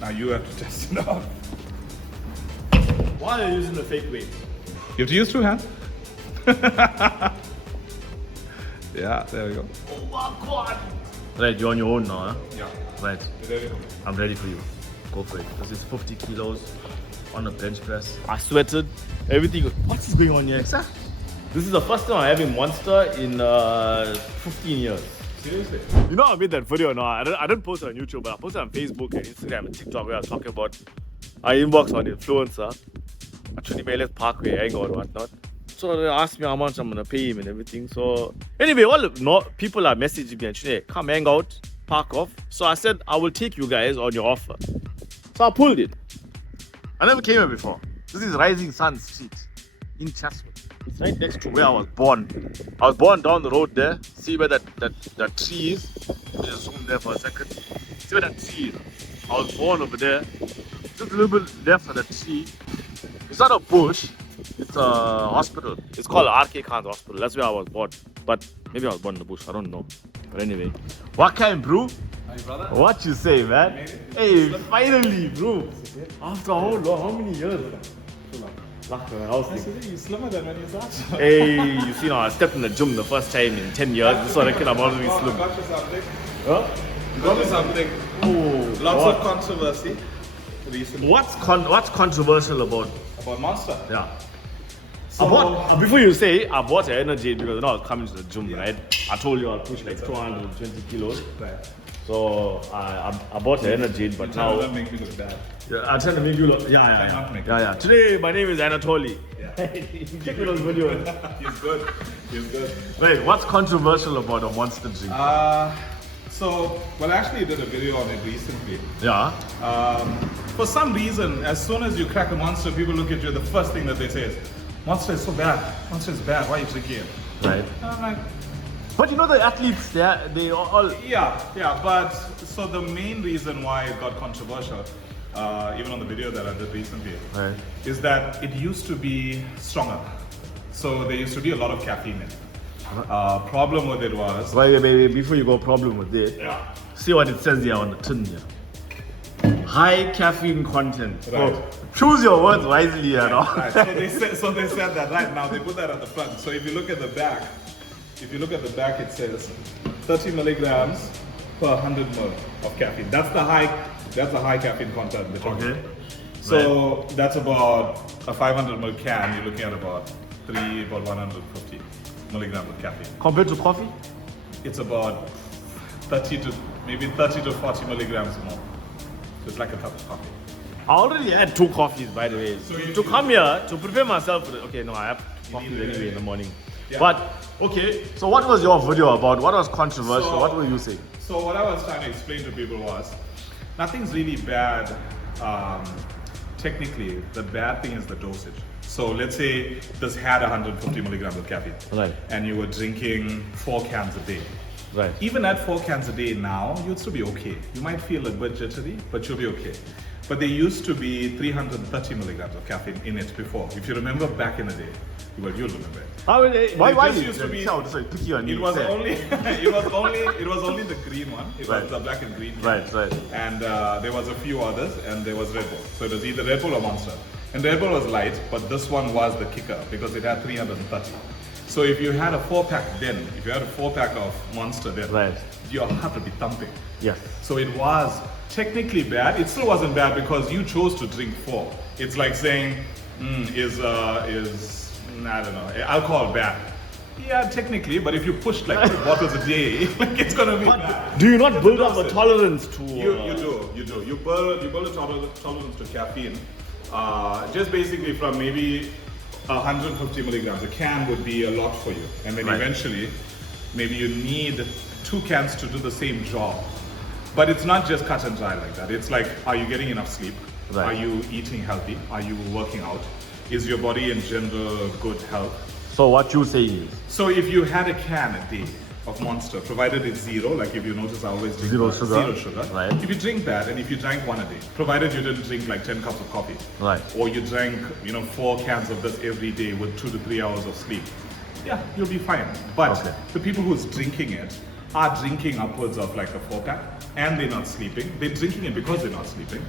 Now you have to test it out. Why are you using the fake weight? You have to use two hands. Yeah, there we go. Oh my god! Right, you're on your own now, huh? Yeah. Right, There we go. I'm ready for you. Go for it. This is 50 kilos on a bench press. I sweated. Everything. What is going on here, sir? This is the first time I'm having Monster in 15 years. Seriously? You know I made that video now. I didn't post it on YouTube, but I posted it on Facebook and Instagram and TikTok where I was talking about I inbox on influencer. Actually, Meles Parkway, hangout or whatnot. So they asked me how much I'm gonna pay him and everything. So anyway, all people are messaging me and saying, come hang out, park off. So I said I will take you guys on your offer. So I pulled it. I never came here before. This is Rising Sun Street in Chatsworth. It's right next to where I was born. I was born down the road there. See where that tree is? Let me just zoom there for a second. See where that tree is? I was born over there. Just a little bit left of the tree. It's not a bush. It's a hospital. It's called RK Khan's Hospital. That's where I was born. But maybe I was born in the bush. I don't know. But anyway. What kind, bro? Hi, brother. What you say, man? Hey, finally, bro. After how long? How many years? You're slimmer than when you started. Hey, you see now, I stepped in the gym the first time in 10 years. So I reckon I'm already slim. Got you something. Huh? Got you something. Oh, Lots what? of controversy recently. What's controversial about? About Monster. Yeah. So, I bought, before you say, I bought an energy because now I was coming to the gym, right? I told you I'll push like 220 kilos. Right. So I bought an energy, but Now now that make me look bad. yeah, I'm trying to make you look. Yeah. Today my name is Anatoly. Yeah. Check me those videos. He's good. He's good. Wait, what's controversial about a Monster drink? Well, I actually did a video on it recently. Yeah. For some reason, as soon as you crack a Monster, people look at you, the first thing that they say is, Monster is so bad. Monster is bad. Why are you drinking it? Right. And I'm like, But you know the athletes, they all. yeah. But so the main reason why it got controversial, even on the video that I did recently, Right. is that it used to be stronger. So there used to be a lot of caffeine in it. Problem with it was, Wait, before you go problem with it, yeah, see what it says here on the tin here. High caffeine content. Right. Oh, choose your words wisely, you know. right. So they said that right now. They put that at the front. So if you look at the back, it says 30 milligrams per 100 ml of caffeine. That's the high caffeine content. Okay. So that's about a 500 ml can. You're looking at about 150 milligrams of caffeine. Compared to coffee? It's about 30 to 40 milligrams more. So it's like a cup of coffee. I already had 2 coffees, by the way. So you to do- come here, to prepare myself for the, okay, no, I have coffee need it anyway in the morning. Yeah. But, okay, so what was your video about? What was controversial? So- What were you saying? So what I was trying to explain to people was, nothing's really bad. Technically, the bad thing is the dosage. So let's say this had 150 milligrams of caffeine, Right. and you were drinking 4 cans a day. Right. Even at 4 cans a day now, you'd still be okay. You might feel a bit jittery, but you'll be okay. But there used to be 330 milligrams of caffeine in it before. If you remember back in the day, well, you'll remember it. Why just you used to be- picky on It you, was say. only, it was only the green one. It Right. was the black and green. Right. And there was a few others, and there was Red Bull. So it was either Red Bull or Monster. And Red Bull was light, but this one was the kicker because it had 330. So if you had a 4-pack then, if you had a 4-pack of Monster then, Right. your heart would be thumping. Yes. So it was technically bad. It still wasn't bad because you chose to drink 4. It's like saying, I don't know, alcohol bad? Yeah, technically, but if you push like 2 bottles a day, like it's gonna be bad. Do you not It's build a up a dosage. tolerance to... You do. You build a tolerance to caffeine. Just basically from maybe 150 milligrams. A can would be a lot for you, and then Right. eventually, maybe you need 2 cans to do the same job. But it's not just cut and dry like that. It's like, are you getting enough sleep? Right. Are you eating healthy? Are you working out? Is your body in general good health? So what you saying is, So if you had a can a day of Monster, provided it's zero, like if you notice I always drink Zero sugar. zero sugar. Right. If you drink that, and if you drank one a day, provided you didn't drink like 10 cups of coffee, Right. or you drank 4 cans of this every day with 2 to 3 hours of sleep, yeah, you'll be fine. But Okay. the people who's drinking it are drinking upwards of like a 4-pack and they're not sleeping. They're drinking it because they're not sleeping.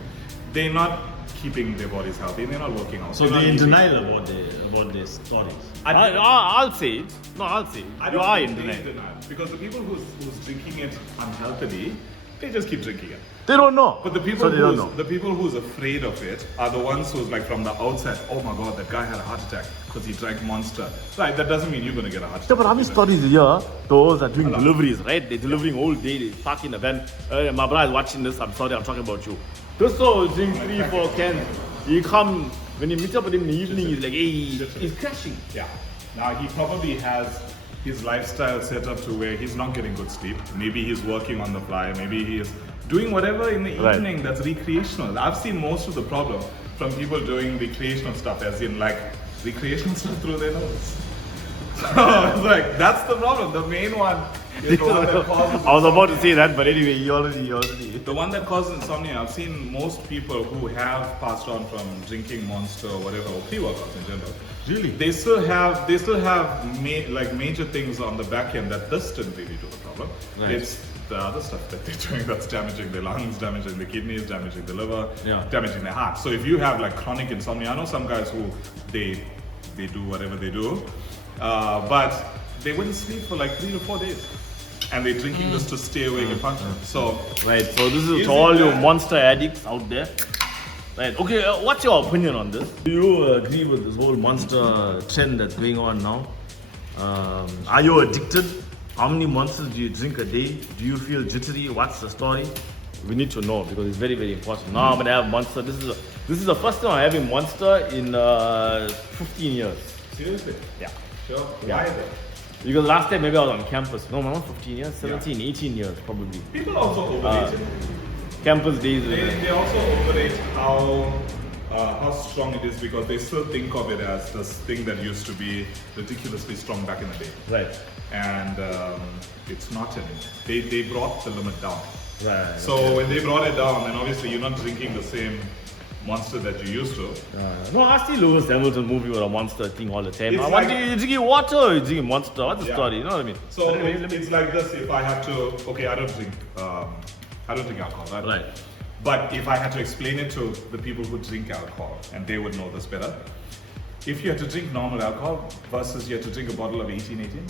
They're not keeping their bodies healthy. They're not working out. So they're they're in eating. denial about their stories. I'll say it. No, I'll say it. I You don't are think in they're denial. because the people who's drinking it unhealthily, they just keep drinking it. They don't know. But the people who's afraid of it are the ones who's like from the outside. Oh my God, that guy had a heart attack because he drank Monster. Right, that doesn't mean you're gonna get a heart attack. Yeah, but how many stories a year those are doing deliveries, right? They're delivering all day, they park in the van. My brother is watching this, I'm sorry, I'm talking about you. This so drink 3-4 cans. You come, when you meet up with him in the evening, he's like, hey, he's crashing. Yeah. Now he probably has his lifestyle set up to where he's not getting good sleep. Maybe he's working on the fly. Maybe he is doing whatever in the evening that's recreational. I've seen most of the problem from people doing recreational stuff, as in like recreational stuff through their nose. So it's like that's the problem. The main one is the one that causes. I was about to say that, but anyway, you already. The one that causes insomnia. I've seen most people who have passed on from drinking Monster or whatever, or pre-workouts in general. Really? They still have major things on the back end that this didn't really do the problem. Right. It's the other stuff that they're doing that's damaging their lungs, damaging the kidneys, damaging the liver, damaging their heart. So if you have like chronic insomnia, I know some guys who they do whatever they do, but they wouldn't sleep for like 3 to 4 days. And they're drinking this to stay awake and function. So Right, so this is to all you Monster addicts out there. Right, okay, what's your opinion on this? Do you agree with this whole Monster trend that's going on now? Are you addicted? How many Monsters do you drink a day? Do you feel jittery? What's the story? We need to know because it's very, very important. Now I'm gonna have Monster. This is the first time I'm having Monster in 15 years. seriously? Yeah. Sure. Yeah. Why though? Because last time maybe I was on campus. No, not 15 years, 17, 18 years probably. People also overrate it. Campus days. They also overrate how strong it is because they still think of it as this thing that used to be ridiculously strong back in the day. Right. And it's not anymore. They brought the limit down. Right. So when they brought it down, then obviously you're not drinking the same Monster that you used to. No, I see Lewis Hamilton movie with a Monster thing all the time. It's I like- wonder, you drinking water or you drinking Monster? What's the Yeah. story? You know what I mean? So Anyway, it's like this. If I had to, okay, I don't drink alcohol, right? Right. But if I had to explain it to the people who drink alcohol, and they would know this better, if you had to drink normal alcohol versus you had to drink a bottle of 1818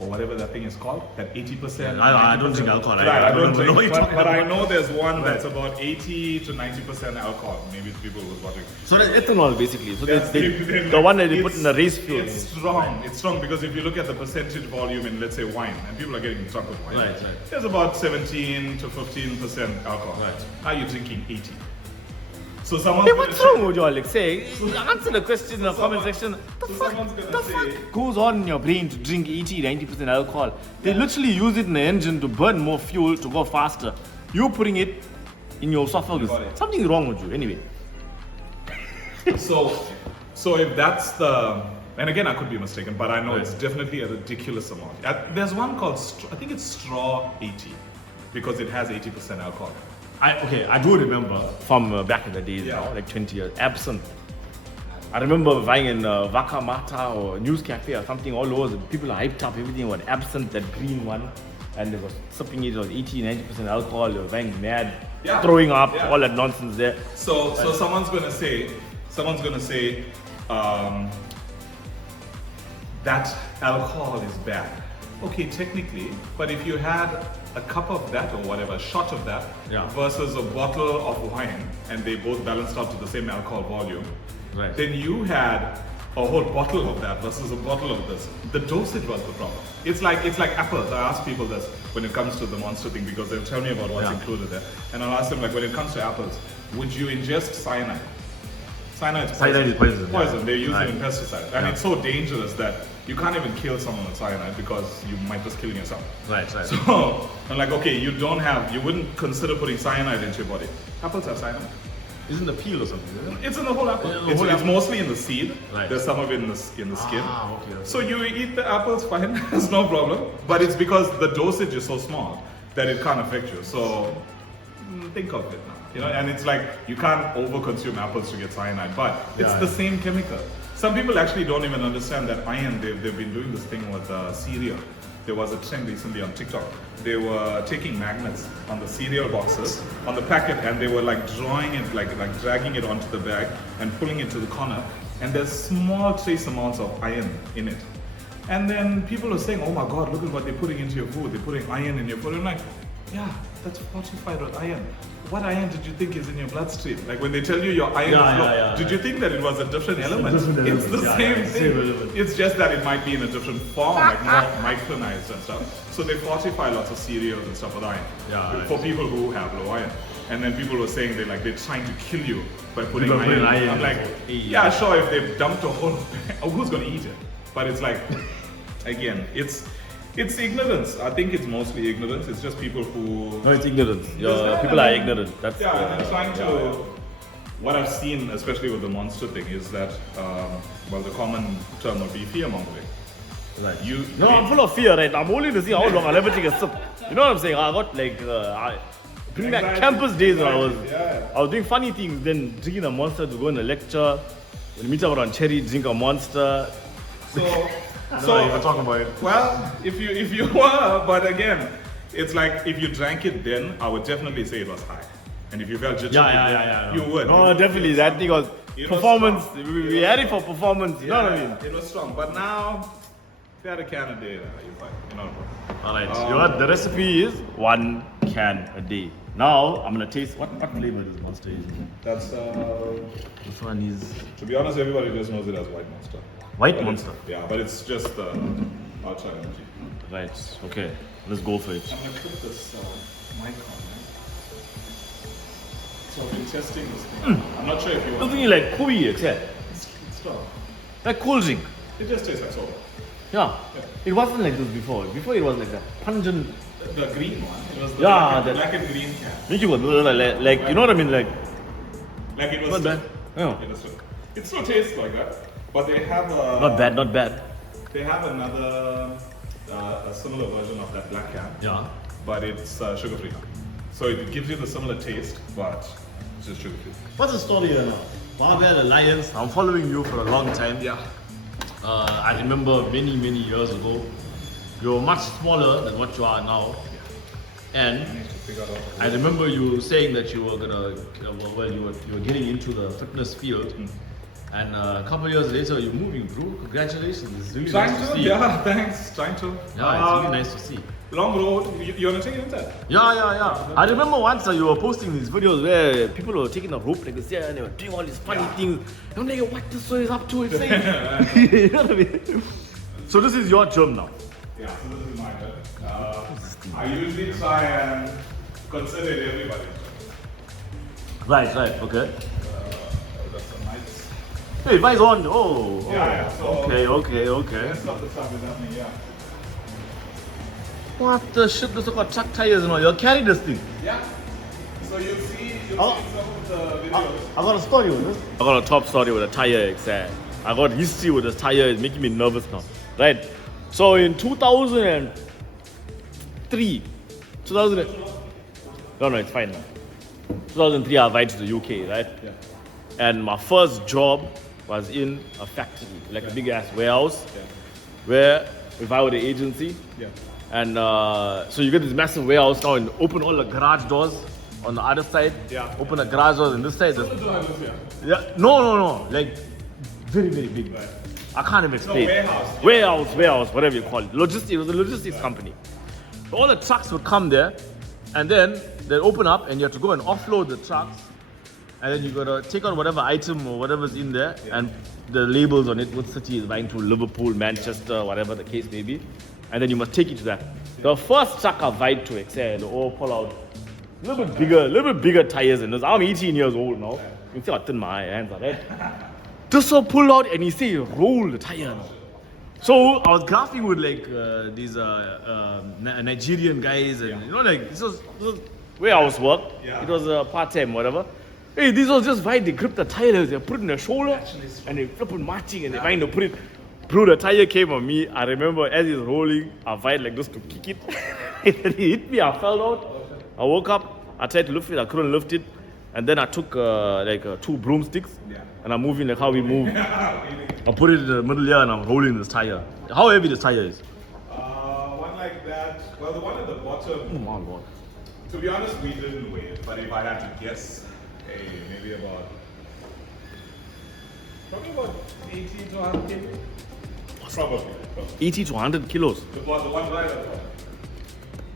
or whatever that thing is called, that 80%. I don't drink alcohol. Right, I don't drink, know but I know there's one that's about 80 to 90% alcohol. Maybe it's people who's watching. So that's ethanol basically. So that's Then, the one that they put it's- in the race fuel. It's strong. It's strong because if you look at the percentage volume in, let's say, wine, and people are getting drunk with wine, Right. there's about 17 to 15% alcohol. Right. Are you drinking 80? So someone. Hey, what's wrong with you, Alex? Say, answer the question in the comment section. So someone's gonna say, Goes on in your brain to drink 80, 90% alcohol. They literally use it in the engine to burn more fuel to go faster. You're putting it in your esophagus. Got it. Something's wrong with you. Anyway. So if that's the, and again I could be mistaken, but I know it's definitely a ridiculous amount. There's one called, I think it's Straw 80, because it has 80% alcohol. I do remember from back in the days Yeah. now, like 20 years, absinthe. I remember buying in Vaka Mata or News Cafe or something all over. People are hyped up, everything about absinthe, that green one. And they were sipping it, it was 80, 90% alcohol, they were buying mad, Yeah. throwing up, Yeah. all that nonsense there. So someone's gonna say, that alcohol is bad. Okay, technically, but if you had a cup of that or whatever, a shot of that, Yeah. versus a bottle of wine, and they both balanced out to the same alcohol volume, Right. then you had a whole bottle of that versus a bottle of this. The dosage was the problem. It's like apples. I ask people this when it comes to the Monster thing because they'll tell me about what's Yeah. included there, and I'll ask them like, when it comes to apples, would you ingest cyanide? Cyanide is poison, yeah. Poison. They use Right. it in pesticides, and Yeah. it's so dangerous that you can't even kill someone with cyanide because you might just kill yourself. Right. So I'm like, okay, you wouldn't consider putting cyanide into your body. Apples have cyanide. Isn't the peel or something? Isn't it? It's in the whole apple. Yeah, the It's whole apple. mostly in the seed. Right. There's some of it in the skin. Okay. So you eat the apples, fine, there's no problem. But it's because the dosage is so small that it can't affect you. So think of it now. You know, and it's like you can't overconsume apples to get cyanide, but it's Yeah. the same chemical. Some people actually don't even understand that iron. They've been doing this thing with cereal. there was a trend recently on TikTok. They were taking magnets on the cereal boxes, on the packet, and they were like drawing it, like dragging it onto the bag and pulling it to the corner. And there's small trace amounts of iron in it. And then people are saying, oh my God, look at what they're putting into your food. They're putting iron in your food. I'm like, yeah, that's fortified with iron. What iron did you think is in your bloodstream? Like when they tell you your iron is low, did you think that it was a different element? It's the same thing. It's just that it might be in a different form, like more micronized and stuff. So they fortify lots of cereals and stuff with iron for people who have low iron. And then people were saying they're trying to kill you by putting iron. I'm like, yeah, sure, if they've dumped a whole, who's going to eat it? But it's like, again, it's ignorance. I think it's mostly ignorance. It's just people who... No, it's ignorance. People are ignorant. That's and then trying to... What I've seen, especially with the monster thing, is that, the common term would be fear-mongering. Right. I'm full of fear, right? I'm only to see how long I'll ever take a sip. You know what I'm saying? I got bring back campus days when I was doing funny things, then drinking a monster to go in a lecture, when meet up around Cherry, drink a monster. So you're talking about it. Well, if you were, but again, it's like if you drank it then, I would definitely say it was high. And if you felt jittery, you would. No, definitely. That thing was performance. We had it for performance. You know what I mean? It was strong. But now, if you had a can a day, you're fine. You know. Alright, you know what? The recipe is 1 can a day. Now, I'm gonna taste what flavor this monster is. That's This one is... To be honest, everybody just knows it as white monster. White monster? Yeah, but it's just ultra energy. Right, okay. Let's go for it. I'm gonna put this mic on. So I've been testing this thing. I'm not sure if you want. Looking like Kui, except. It's strong. Like cool drink. It just tastes like soda. Yeah. It wasn't like this before. Before it was like that pungent. The green one. It was the black and green can. Make you like you know what I mean? Like it was not bad. Yeah. It still tastes like that. But they have a... Not bad. They have another, a similar version of that black can. Yeah. But it's sugar-free now. So it gives you the similar taste, but it's just sugar-free. What's the story here now? Barbel Alliance. I'm following you for a long time. Yeah. I remember many years ago, you were much smaller than what you are now. And I remember you saying that you were gonna, you were getting into the fitness field. And a couple of years later, you're moving, bro. Congratulations. It's really nice to see. Yeah, thanks. Trying to. Yeah, it's really nice to see. Long road. You want to take it inside? Yeah. I remember once you were posting these videos where people were taking a rope like this, and they were doing all these funny things. I'm like, what this is up to? It's like, you know what I mean? So this is your gym now. Yeah, so this is my gym. I usually try and consider everybody. Right, okay. That's a nice. Hey, mine's on. Oh. Yeah. So Okay. rest of the stuff is happening, yeah. What the shit? This got truck tires and all. You're carrying this thing. Yeah. So you'll see some of the videos. I got a story with this. I got a top story with a tire exam. I got history with this tire. It's making me nervous now. Right. So in 2003, no, it's fine now. 2003, I applied to the UK, right? Yeah. And my first job was in a factory, like a big ass warehouse, where if I were the agency, and so you get this massive warehouse now and open all the garage doors on the other side, open the garage doors on this side. No, like very big. Right. I can't even explain. Warehouse, whatever you call it. Logistics, it was a logistics company. So all the trucks would come there, and then they'd open up, and you have to go and offload the trucks. And then you gotta take out whatever item or whatever's in there and the labels on it, what city is buying to, Liverpool, Manchester, whatever the case may be. And then you must take it to that. The first truck I vied to excel, they all pull out a little bit bigger tires than this. I'm 18 years old now. You can see how thin my hands are, right? This all pulled out and he say, roll the tire. So I was graphing with like these Nigerian guys and you know, like this was warehouse work. Yeah. It was part-time, whatever. Hey, these was just why they grip the tire, they put it in their shoulder and they flip it marching and they find to put it. Bro, the tire came on me. I remember as he's rolling, I fight like this to kick it. And he hit me, I fell out. I woke up, I tried to lift it, I couldn't lift it. And then I took 2 broomsticks and I'm moving like how we move. I put it in the middle here and I'm rolling this tire. How heavy this tire is? 190 Well, the one at the bottom, Oh my lord. to be honest, we didn't weigh it, but if I had to guess, hey, maybe probably about 80 to 100 kg. Probably. 80 to 100 kilos. The one right at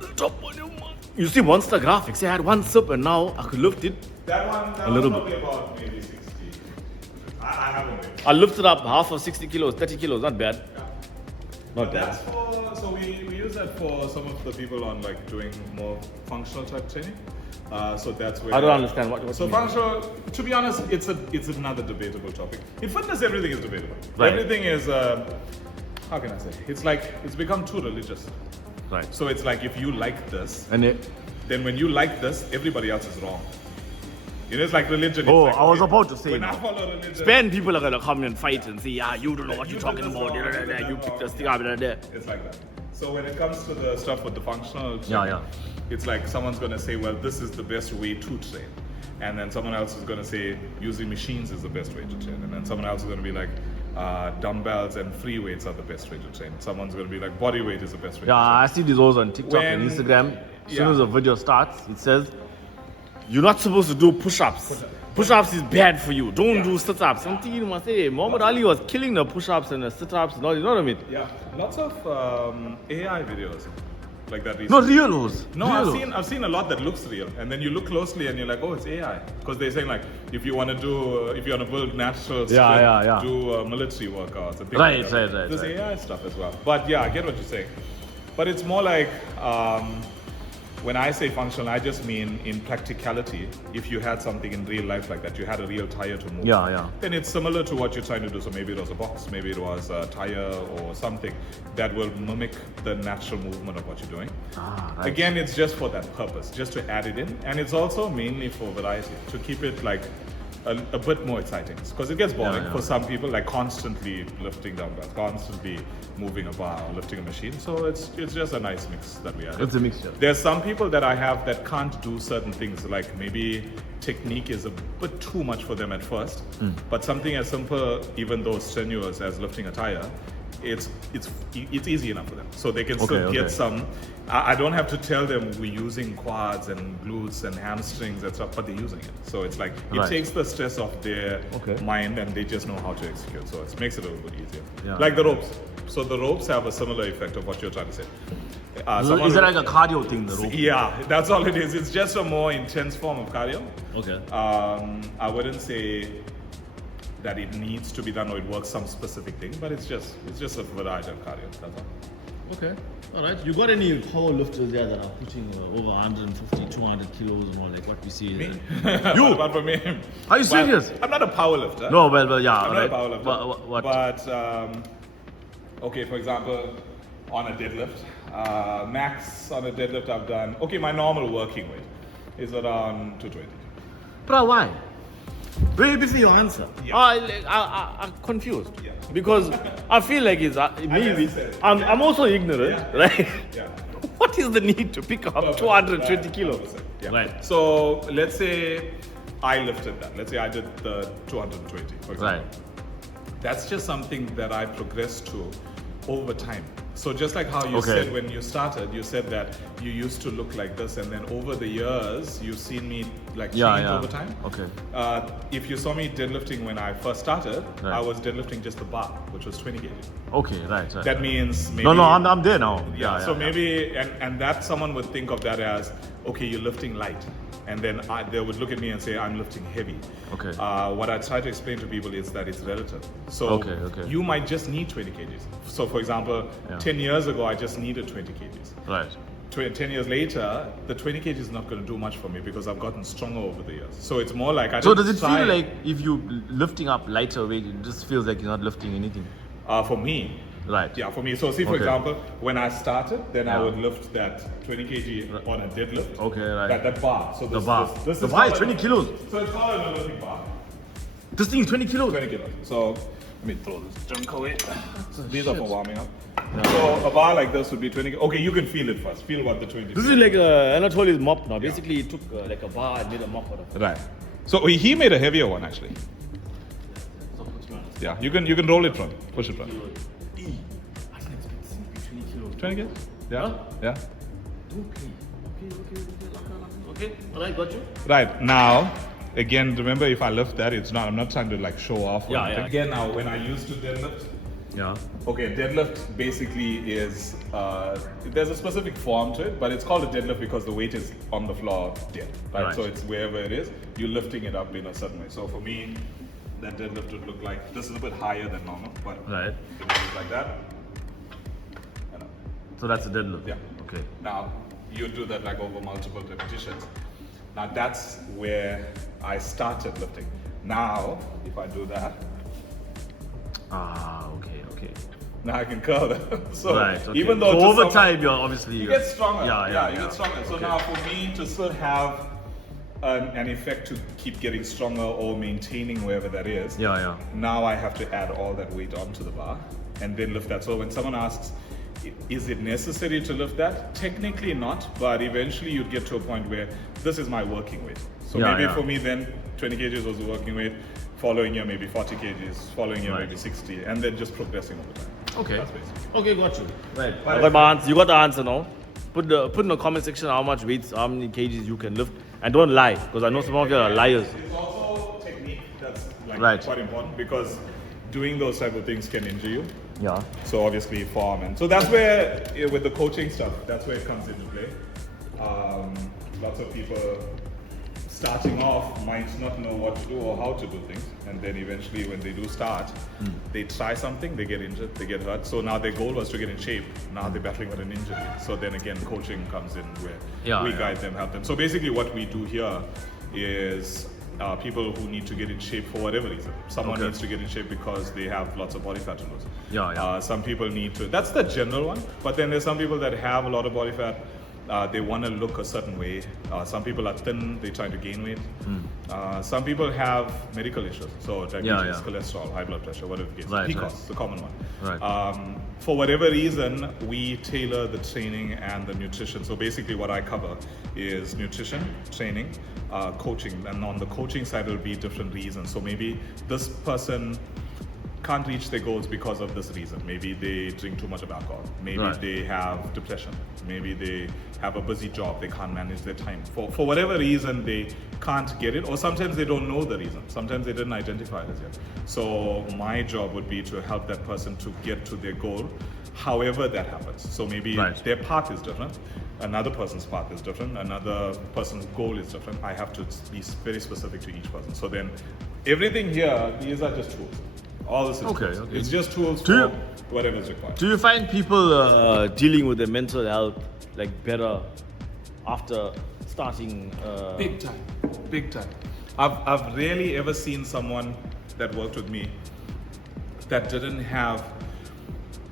the bottom. You see Monster Graphics, I had one sip and now I could lift it. That one, A little probably about maybe 60. I haven't weighed. I lifted up half of 60 kilos, 30 kilos, not bad. Yeah. Not But bad. that's for, so we use that for some of the people on like doing more functional type training. So that's where I don't understand what So you mean. functional, to be honest, it's another debatable topic. In fitness, everything is debatable. Right. Everything is, how can I say? It's like, it's become too religious. Right. So it's like if you like this, And it, then when you like this, everybody else is wrong. You know, it's like religion. Oh, it's like, I was about to say when I now. follow religion, Spain people are gonna come and fight and say, yeah, you don't know what you you're did talking this about. wrong, You did that picked this wrong. thing up. It's like that. So when it comes to the stuff with the functional Yeah, training, yeah. it's like someone's gonna say, well, this is the best way to train. And then someone else is gonna say, using machines is the best way to train. And then someone else is gonna be like, dumbbells and free weights are the best way to train. Someone's gonna be like, body weight is the best way Yeah, to train. I see these also on TikTok and When- Instagram. As soon yeah. as a video starts, it says, you're not supposed to do push-ups. Push-ups is bad for you. Don't do sit-ups. I'm thinking to myself, Muhammad Ali was killing the push-ups and the sit-ups and all, you know what I mean? Yeah, lots of AI videos like that No, recently. real those. No, Real I've seen a lot that looks real, and then you look closely and you're like, oh, it's AI, because they're saying like, if you want to build natural strength, yeah. do military workouts and things Right, like that. right. There's AI stuff as well, but yeah, I get what you're saying. But it's more like when I say functional, I just mean in practicality. If you had something in real life like that, you had a real tire to move. Yeah. Then it's similar to what you're trying to do. So maybe it was a box, maybe it was a tire or something that will mimic the natural movement of what you're doing. Right. Again, it's just for that purpose, just to add it in. And it's also mainly for variety, to keep it like a bit more exciting. Because it gets boring for some people, like constantly lifting dumbbells, constantly moving a bar, lifting a machine. So it's just a nice mix that we have. It's a mixture. There's some people that I have that can't do certain things, like maybe technique is a bit too much for them at first, but something as simple, even though strenuous as lifting a tire, it's easy enough for them. So they can still get some. I don't have to tell them we're using quads and glutes and hamstrings and stuff, but they're using it. So it's like it takes the stress off their mind, and they just know how to execute. So it makes it a little bit easier. Yeah. Like the ropes. So the ropes have a similar effect of what you're trying to say. Someone Is it will- like a cardio thing, the rope? Yeah, that's all it is. It's just a more intense form of cardio. Okay. I wouldn't say that it needs to be done or it works some specific thing, but it's just a variety of cardio. That's all. Okay. All right. You got any power lifters there that are pushing over 150, 200 kilos and all, like what we see? Me? You? But for me, Are you serious? I'm not a power lifter. No, well, yeah, I'm right. not a power lifter. What? But okay, for example, on a deadlift, max on a deadlift I've done. Okay, my normal working weight is around 220. Bro, why? Wait before your answer. Yeah. I'm confused. Yeah. Because I feel like it's maybe necessary. I'm also ignorant, Yeah. right? Yeah. What is the need to pick up Perfect. 220 Right. kilos? 100%. Yeah. Right. So let's say I lifted that. Let's say I did the 220, for example. Right. That's just something that I progressed to over time. So just like how you Okay. said when you started, you said that you used to look like this, and then over the years you've seen me like change Yeah. over time. Okay. If you saw me deadlifting when I first started, Right. I was deadlifting just the bar, which was 20 kg. Okay, right. That means maybe. No, I'm there now. Yeah, so maybe, and that someone would think of that as, okay, you're lifting light. And then they would look at me and say, I'm lifting heavy. Okay. What I try to explain to people is that it's relative. So Okay. you might just need 20 kgs. So for example, Yeah. 10 years ago, I just needed 20 kgs. Right. 10 years later, the 20 kg is not going to do much for me because I've gotten stronger over the years. So it's more like So does it feel like if you lifting up lighter weight, it just feels like you're not lifting anything? for me, Right. yeah, for me. So see, for Okay. example, when I started, then I Yeah. would lift that 20 kg on a deadlift. Okay, right. That bar. So The bar. This The is bar is called 20 a- kilos. So it's called an Olympic bar. This thing is 20 kilos. 20 kilos. So let me throw this junk away. These are for warming up. So a bar like this would be 20. Okay, you can feel it first. Feel what the 20. This is like Anatoli's mop now. Basically, he took like a bar and made a mop out of it. Right. So he made a heavier one actually. So put you on. Yeah, you can roll it from, push it from. I didn't expect this thing to be 20 kilos. 20 kilos? Yeah. Huh? Yeah. Okay. Alright, got you. Right, now, again, remember if I lift that, I'm not trying to like show off. or Yeah, anything. yeah. Again, now when I used to deadlift, Yeah. okay, deadlift basically is, there's a specific form to it, but it's called a deadlift because the weight is on the floor dead, right? Right. So it's wherever it is, you're lifting it up in a certain way. So for me, that deadlift would look like, this is a bit higher than normal, but Right. it would look like that. And up. So that's a deadlift. Yeah. Okay. Now, you do that like over multiple repetitions. Now that's where I started lifting. Now, if I do that, Okay. now I can curl that. So Right. Okay. even though so to over some- time, you're obviously you get stronger. Yeah. You get stronger. So Okay. now for me to still have an effect to keep getting stronger or maintaining wherever that is, Yeah. now I have to add all that weight onto the bar and then lift that. So when someone asks, is it necessary to lift that? Technically not, but eventually you'd get to a point where this is my working weight. So Yeah, maybe yeah. for me then 20 kgs was the working weight, following year maybe 40 kgs, following year Right. maybe 60, and then just progressing over time. Okay. That's basic. Okay, got you. Right. But I got my answer. You got the answer now. Put in the comment section how much weights, how many kgs you can lift, and don't lie because I know some of you are liars. It's also technique that's like Right. quite important because doing those type of things can injure you. Yeah. So obviously form, and so that's where with the coaching stuff, that's where it comes into play. Lots of people starting off might not know what to do or how to do things, and then eventually when they do start, they try something, they get injured, they get hurt. So now their goal was to get in shape. Now they're battling with an injury. So then again, coaching comes in where we guide them, help them. So basically, what we do here is. People who need to get in shape for whatever reason. Someone Okay. needs to get in shape because they have lots of body fat to lose. Yeah. Some people need to, that's the general one, but then there's some people that have a lot of body fat, they want to look a certain way. Some people are thin, they're trying to gain weight. Some people have medical issues, so diabetes, Yeah. cholesterol, high blood pressure, whatever the case. Right, PCOS, the common one. Right. For whatever reason, we tailor the training and the nutrition. So basically what I cover is nutrition, training, coaching, and on the coaching side it'll be different reasons. So maybe this person can't reach their goals because of this reason. Maybe they drink too much of alcohol. Maybe Right. they have depression. Maybe they have a busy job. They can't manage their time. For whatever reason, they can't get it, or sometimes they don't know the reason. Sometimes they didn't identify it as yet. So my job would be to help that person to get to their goal, however that happens. So maybe Right. their path is different. Another person's path is different. Another person's goal is different. I have to be very specific to each person. So then everything here, these are just tools. All this is Okay, tools. okay. It's just tools Do for you- whatever is required. Do you find people dealing with their mental health like better after starting? Big time, big time. I've rarely ever seen someone that worked with me that didn't have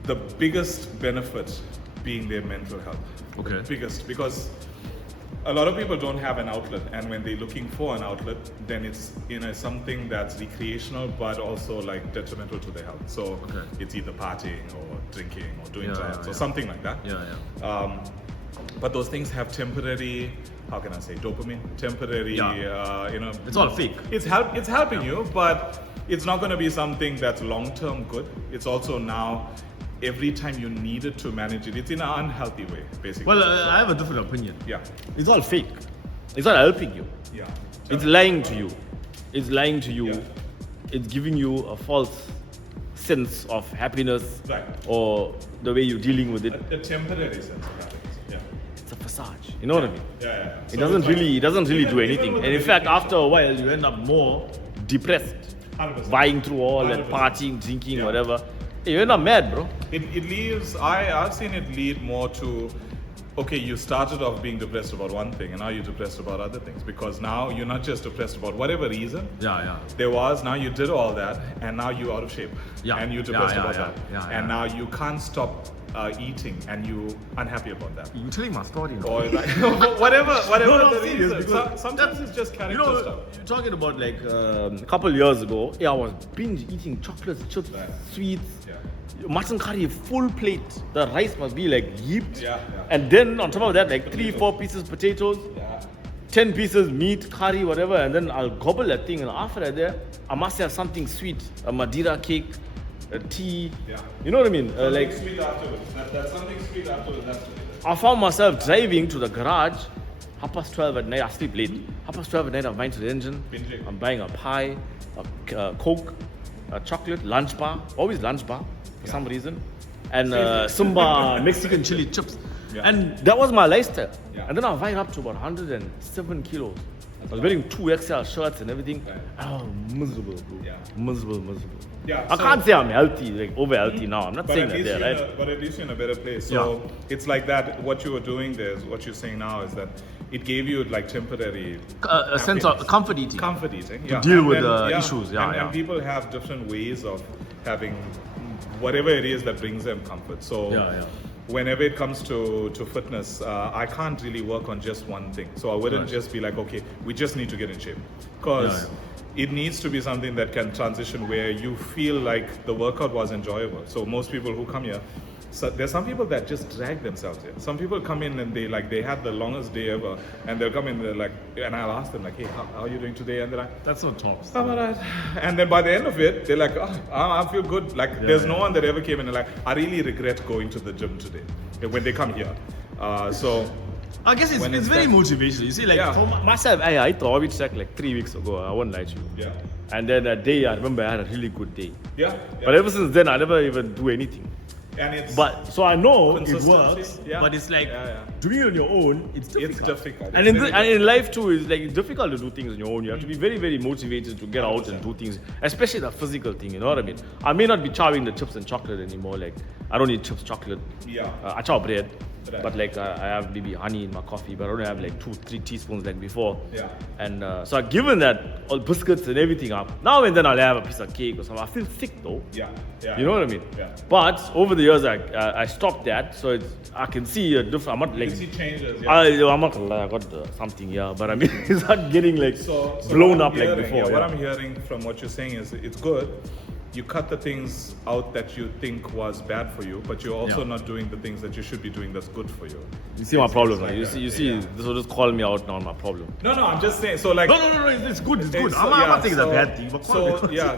the biggest benefit being their mental health. Okay. The biggest, because a lot of people don't have an outlet, and when they're looking for an outlet, then it's something that's recreational but also like detrimental to their health. So Okay. it's either partying or drinking or doing Yeah, drugs or yeah. something like that. Yeah. But those things have temporary, how can I say, dopamine, temporary, Yeah. It's all fake. It's helping you, but it's not going to be something that's long-term good. It's also now, every time you need it to manage it, it's in an unhealthy way, basically. Well, I have a different opinion. Yeah, It's all fake. It's not helping you. yeah. It's lying to you. It's lying to you. Yeah. It's giving you a false sense of happiness Right. or the way you're dealing with it. A temporary sense of happiness. Yeah. It's a facade. You know what I mean? Yeah. It doesn't really even- do even anything. with And the in fact, medication. after a while, you end up more depressed, 100%. vying through all that 100%. partying, drinking, Yeah. whatever. You end up mad, bro. It leaves, I've seen it lead more to, okay, you started off being depressed about one thing and now you're depressed about other things, because now you're not just depressed about whatever reason. Yeah. Now you did all that and now you're out of shape. Yeah. And you're depressed Yeah, about yeah, that. yeah, And yeah. now you can't stop eating and you're unhappy about that. You're telling my story now. Or like, whatever No, the serious, reason. because Sometimes that's- it's just character You know, stuff. you're talking about like a couple years ago, I was binge eating chocolates, chips, Right. sweets, Yeah. mutton curry, full plate. The rice must be like heaped. Yeah. And then on top of that, like 3-4 pieces potatoes, Yeah. 10 pieces meat, curry, whatever, and then I'll gobble that thing. And after that, I must have something sweet, a Madeira cake, a tea. Yeah. You know what I mean? Something Like, sweet afterwards. That's something sweet afterwards. That's I found myself driving to the garage, 12:30 at night. I sleep late. 12:30 at night, I'm buying to the engine. Binging. I'm buying a pie, a Coke, a chocolate, lunch bar, always lunch bar for some reason, and Sumba Mexican chili chips. Yeah. And that was my lifestyle. Yeah. And then I weighed up to about 107 kilos. I was wearing 2XL shirts and everything. Right. Oh, miserable, bro. Yeah. Miserable. Yeah, I so- can't say I'm healthy, like over healthy now. I'm not But saying at, that least there, you're right? but at least you're in a better place. So it's like that. What you were doing there is what you're saying now is that it gave you like temporary A sense of happiness. comfort eating. Comfort eating. Yeah. deal And with then, issues, And people have different ways of having whatever it is that brings them comfort. So whenever it comes to fitness, I can't really work on just one thing. So I wouldn't just be like, okay, we just need to get in shape. Because it needs to be something that can transition where you feel like the workout was enjoyable. So most people who come here, so there's some people that just drag themselves here. Some people come in and they had the longest day ever, and they'll come in, they're like, and I'll ask them like, hey, how are you doing today? And they're like, That's not tops. I'm alright. And then by the end of it, they're like, oh, I feel good. Like there's no one that ever came in and like, I really regret going to the gym today when they come here. So I guess When it's it's very that- motivational. You see, like Yeah. for Myself, I thought of it like 3 weeks ago. I won't lie to you. yeah, And then that day, I remember I had a really good day. yeah. But ever since then, I never even do anything. And it's So I know it Consistency. works. Yeah. but it's like Yeah. doing it on your own. It's difficult. It's difficult. And It's in, very and in life too, it's like difficult to do things on your own. You have to be very, very motivated to get out and do things, especially the physical thing. You know what I mean? I may not be chowing the chips and chocolate anymore. Like I don't eat chips, chocolate. Yeah. I chow bread, Right. but like I have maybe honey in my coffee, but I don't have like 2-3 teaspoons like before. Yeah. And so I've given that all biscuits and everything up. Now and then I'll have a piece of cake or something. I feel sick though. Yeah. Yeah. You know what I mean? Yeah. But over the years, I stopped that, so I can see a different. I'm not You like can see changes. Yeah. I'm not gonna lie, I got something, yeah, but I mean, it's not getting like So blown what up I'm like hearing, before. yeah, Yeah. What I'm hearing from what you're saying is it's good. You cut the things out that you think was bad for you, but you're also not doing the things that you should be doing that's good for you. You see my problem now. like You that. see, Yeah. this will just call me out now on my problem. No, I'm just saying. So like. No, it's good. It's good. So, I'm not saying it's a bad thing, but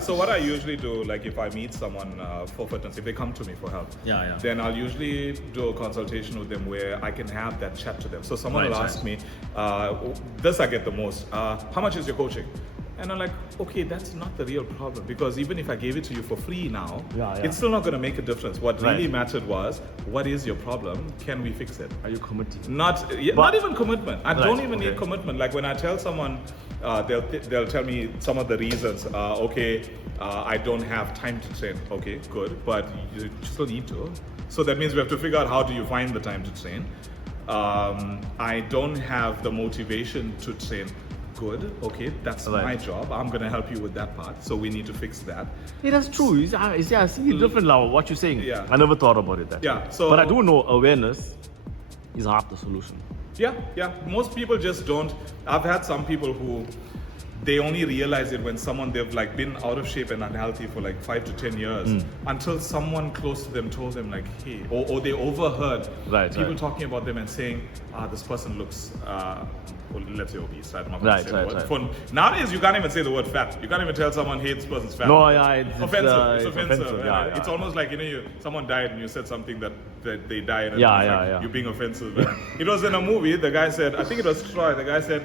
So what I usually do, like if I meet someone for fitness, if they come to me for help, Yeah. then I'll usually do a consultation with them where I can have that chat to them. So someone will ask me, this I get the most, how much is your coaching? And I'm like, okay, that's not the real problem, because even if I gave it to you for free now, it's still not going to make a difference. What really mattered was, what is your problem? Can we fix it? Are you committing? Not even commitment. I don't even need commitment. Like when I tell someone, they'll tell me some of the reasons. I don't have time to train. Okay, good, but you still need to. So that means we have to figure out how do you find the time to train. I don't have the motivation to train. Good, okay, that's my job. I'm gonna help you with that part. So we need to fix that. Yeah, that's true. You see, I see it different now. What you're saying. Yeah. I never thought about it that. Yeah, way. so- But I do know awareness is half the solution. Yeah. Most people just don't. I've had some people who they only realize it when they've like been out of shape and unhealthy for like 5 to 10 years until someone close to them told them like, hey, or they overheard people talking about them and saying, this person looks, well, let's say obese, right? I'm not gonna say the word. For, nowadays, you can't even say the word fat. You can't even tell someone, hey, this person's fat. No, yeah, it's offensive. It's offensive. offensive. Yeah. It's almost like, someone died and you said something that they died and you're being offensive. It was in a movie, the guy said, I think it was Troy, the guy said,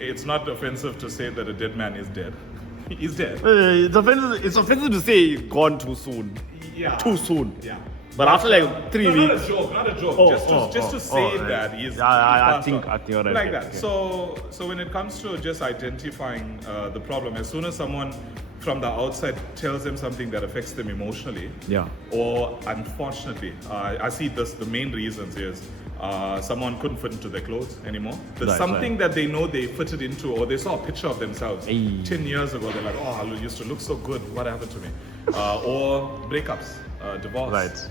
it's not offensive to say that a dead man is dead. He's dead. It's offensive to say gone too soon. Yeah. Too soon. Yeah. But after like 3 weeks. Not a joke. Just to say that he's I think you're right. like that. Okay. So when it comes to just identifying the problem, as soon as someone from the outside tells them something that affects them emotionally, or unfortunately, I see this. The main reasons is someone couldn't fit into their clothes anymore. There's something that they know they fitted into, or they saw a picture of themselves 10 years ago. They're like, oh, I used to look so good. What happened to me? Or breakups, divorce. Right.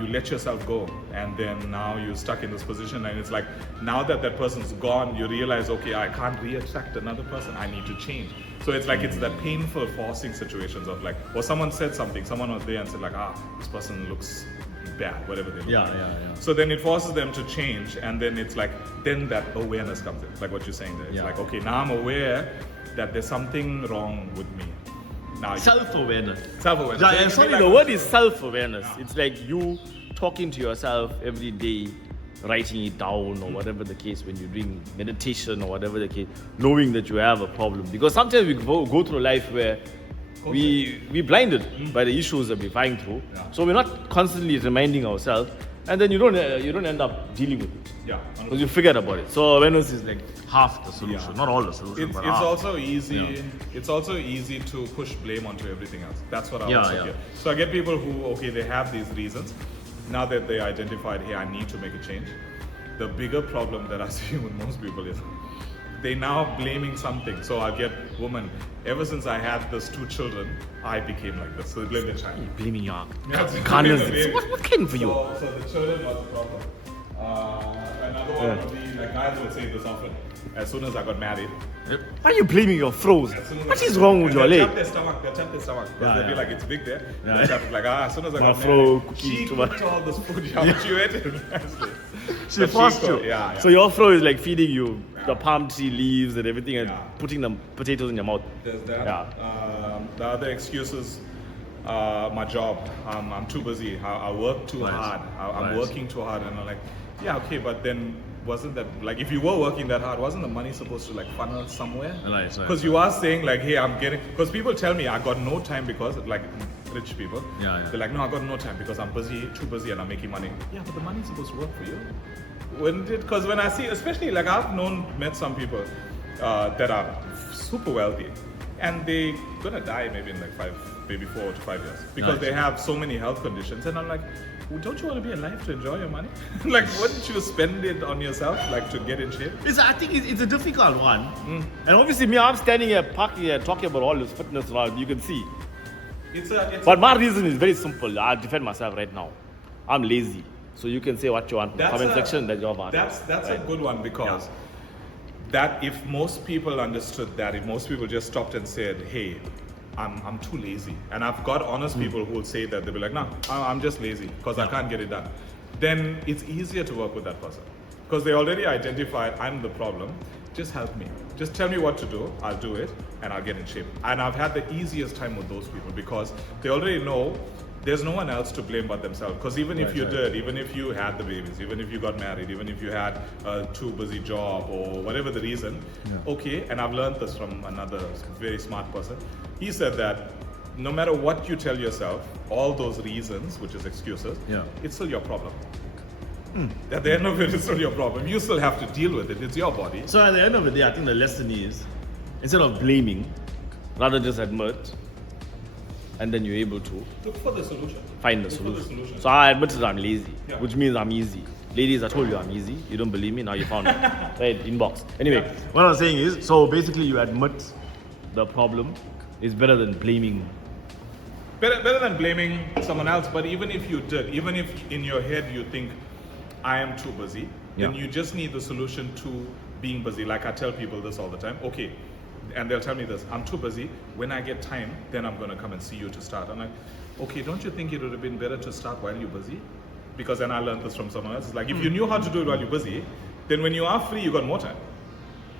You let yourself go, and then now you're stuck in this position, and it's like now that person's gone, you realize, okay, I can't reattract another person. I need to change. So it's like it's that painful forcing situations of like, or someone said something, someone was there and said like, this person looks bad, whatever they look like. So then it forces them to change, and then it's like, then that awareness comes in, like what you're saying there. It's like, okay, now I'm aware that there's something wrong with me. Now Self-awareness. Self-awareness. Yeah, sorry, the word is self-awareness. It's like you talking to yourself every day writing it down or whatever the case, when you're doing meditation or whatever the case, knowing that you have a problem. Because sometimes we go through life where we're blinded by the issues that we're fighting through. Yeah. So we're not constantly reminding ourselves, and then you don't end up dealing with it. Yeah. Because you forget about it. So awareness is like half the solution, Yeah. not all the solution, It's but half. also easy. Yeah. It's also easy to push blame onto everything else. That's what I Yeah, also yeah. get. So I get people who, they have these reasons. Now that they identified, hey, I need to make a change. The bigger problem that I see with most people is they now blaming something. So I get women. Ever since I had those 2 children, I became like this. So they blame the child. you're blaming your Yeah, it's kindness. blaming the baby. What came for you? So the children was the problem. Another one would be, like guys would say this often. As soon as I got married, Why are you blaming your froze? as soon as What I is got- wrong with and your they'll leg? tap their stomach. They'll tap their stomach because Yeah, they yeah. feel like it's big there. Yeah. They'll tap like, as soon as I got Afro married, cookie she too cooked much. all this food. Yeah, she ate it nicely. She But forced you. cooked, yeah. So your fro is like feeding you the palm tree leaves and everything and Yeah. putting the potatoes in your mouth. There's that. Yeah. The other excuses, my job. I'm too busy. I work too Right. hard. I'm Right. working too hard, and I'm like, yeah, okay, but then wasn't that like if you were working that hard, wasn't the money supposed to like funnel somewhere? Right. Because you are saying like, hey, I'm getting. Because people tell me I got no time because like rich people. Yeah, yeah. They're like, no, I got no time because I'm busy, too busy, and I'm making money. Yeah, but the money's supposed to work for you. Because when I see, especially like I've met some people that are super wealthy, and they gonna die maybe in like 4 to 5 years because Nice. they have so many health conditions, and I'm like, well, don't you want to be alive to enjoy your money? Like, wouldn't you spend it on yourself, like to get in shape? I think it's a difficult one. And obviously me, I'm standing here, parking here, talking about all this fitness around, you can see. But my reason is very simple. I defend myself right now. I'm lazy. So you can say what you want in the comment section, that's your part. That's Right. a good one because that if most people understood that, if most people just stopped and said, hey, I'm too lazy, and I've got honest people who will say that, they'll be like, no, I'm just lazy because I can't get it done, then it's easier to work with that person because they already identified I'm the problem. Just help me. Just tell me what to do. I'll do it and I'll get in shape. And I've had the easiest time with those people because they already know there's no one else to blame but themselves. Because even if you did, even if you had the babies, even if you got married, even if you had a too busy job or whatever the reason, okay, and I've learned this from another very smart person. He said that no matter what you tell yourself, all those reasons, which is excuses, it's still your problem. At the end of it, it's still your problem. You still have to deal with it. It's your body. So at the end of the day, I think the lesson is, Instead of blaming, rather just admit, and then you're able to Look for the solution. find the Look for the solution. solution. So I admitted I'm lazy, Yeah. which means I'm easy. Ladies, I told you I'm easy. You don't believe me, now you found it. Right, inbox. Anyway, what I'm saying is, so basically you admit the problem is better than blaming. Better than blaming someone else, but even if you did, even if in your head you think, I am too busy, then you just need the solution to being busy. Like I tell people this all the time, okay, and they'll tell me this, I'm too busy, when I get time, then I'm gonna come and see you to start. I'm like, okay, don't you think it would have been better to start while you're busy? Because then I learned this from someone else, it's like, if you knew how to do it while you're busy, then when you are free, you got more time.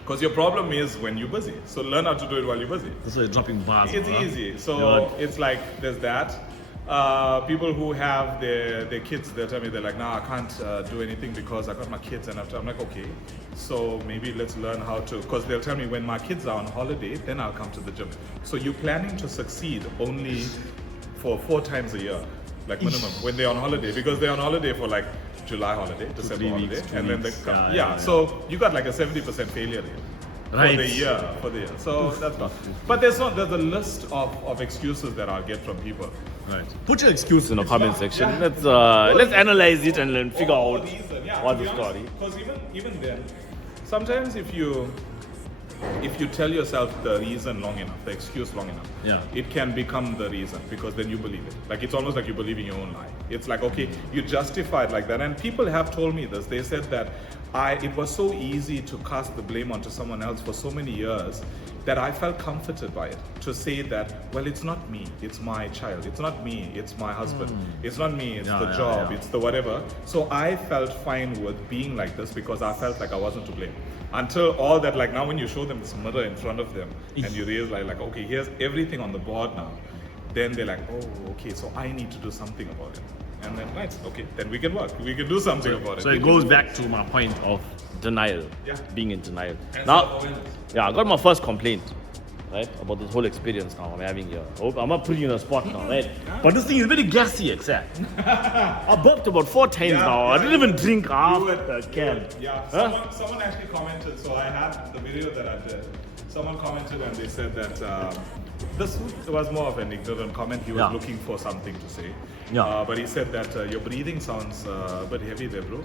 Because your problem is when you're busy. So learn how to do it while you're busy. that's why you're dropping bars. It's bro. easy. So it's like there's that. People who have their kids, they'll tell me they're like, nah, I can't do anything because I got my kids and I'm like, okay, so maybe let's learn how to, because they'll tell me when my kids are on holiday, then I'll come to the gym. So you're planning to succeed only for 4 times a year, like minimum, when they're on holiday, because they're on holiday for like July holiday, December 3 holiday, weeks, 2 and then they weeks. come. Yeah. So you got like a 70% failure rate. Right. For the year. So that's not. But there's a list of excuses that I'll get from people. Right. Put your excuse in the comment section. yeah. Let's analyze it and then figure Or out reason, yeah, what's to the be story. honest, because even then, sometimes if you tell yourself the reason long enough, the excuse long enough, it can become the reason because then you believe it. Like it's almost like you believe in your own lie. It's like, okay, you justify it like that. And people have told me this. They said that it was so easy to cast the blame onto someone else for so many years that I felt comforted by it. To say that, well, it's not me, it's my child. It's not me, it's my husband. It's not me, it's the job, it's the whatever. So I felt fine with being like this because I felt like I wasn't to blame. Until all that, like now when you show them this mirror in front of them and you realize like, okay, here's everything on the board now. Then they're like, oh, okay, so I need to do something about it. And then, right, okay, then we can work. We can do something about it. So it goes back to my point of denial. Yeah. Being in denial. And Now, self-awareness. yeah, I got my first complaint, right, about this whole experience now I'm having here. I'm not putting you in a spot now, right? But this thing is very gassy, except. I burped about 4 times now. I didn't even drink half the can. Yeah, Huh? someone actually commented. So I had the video that I did. Someone commented and they said that this was more of an ignorant comment. He was Yeah. looking for something to say. Yeah. But he said that your breathing sounds a bit heavy there, bro.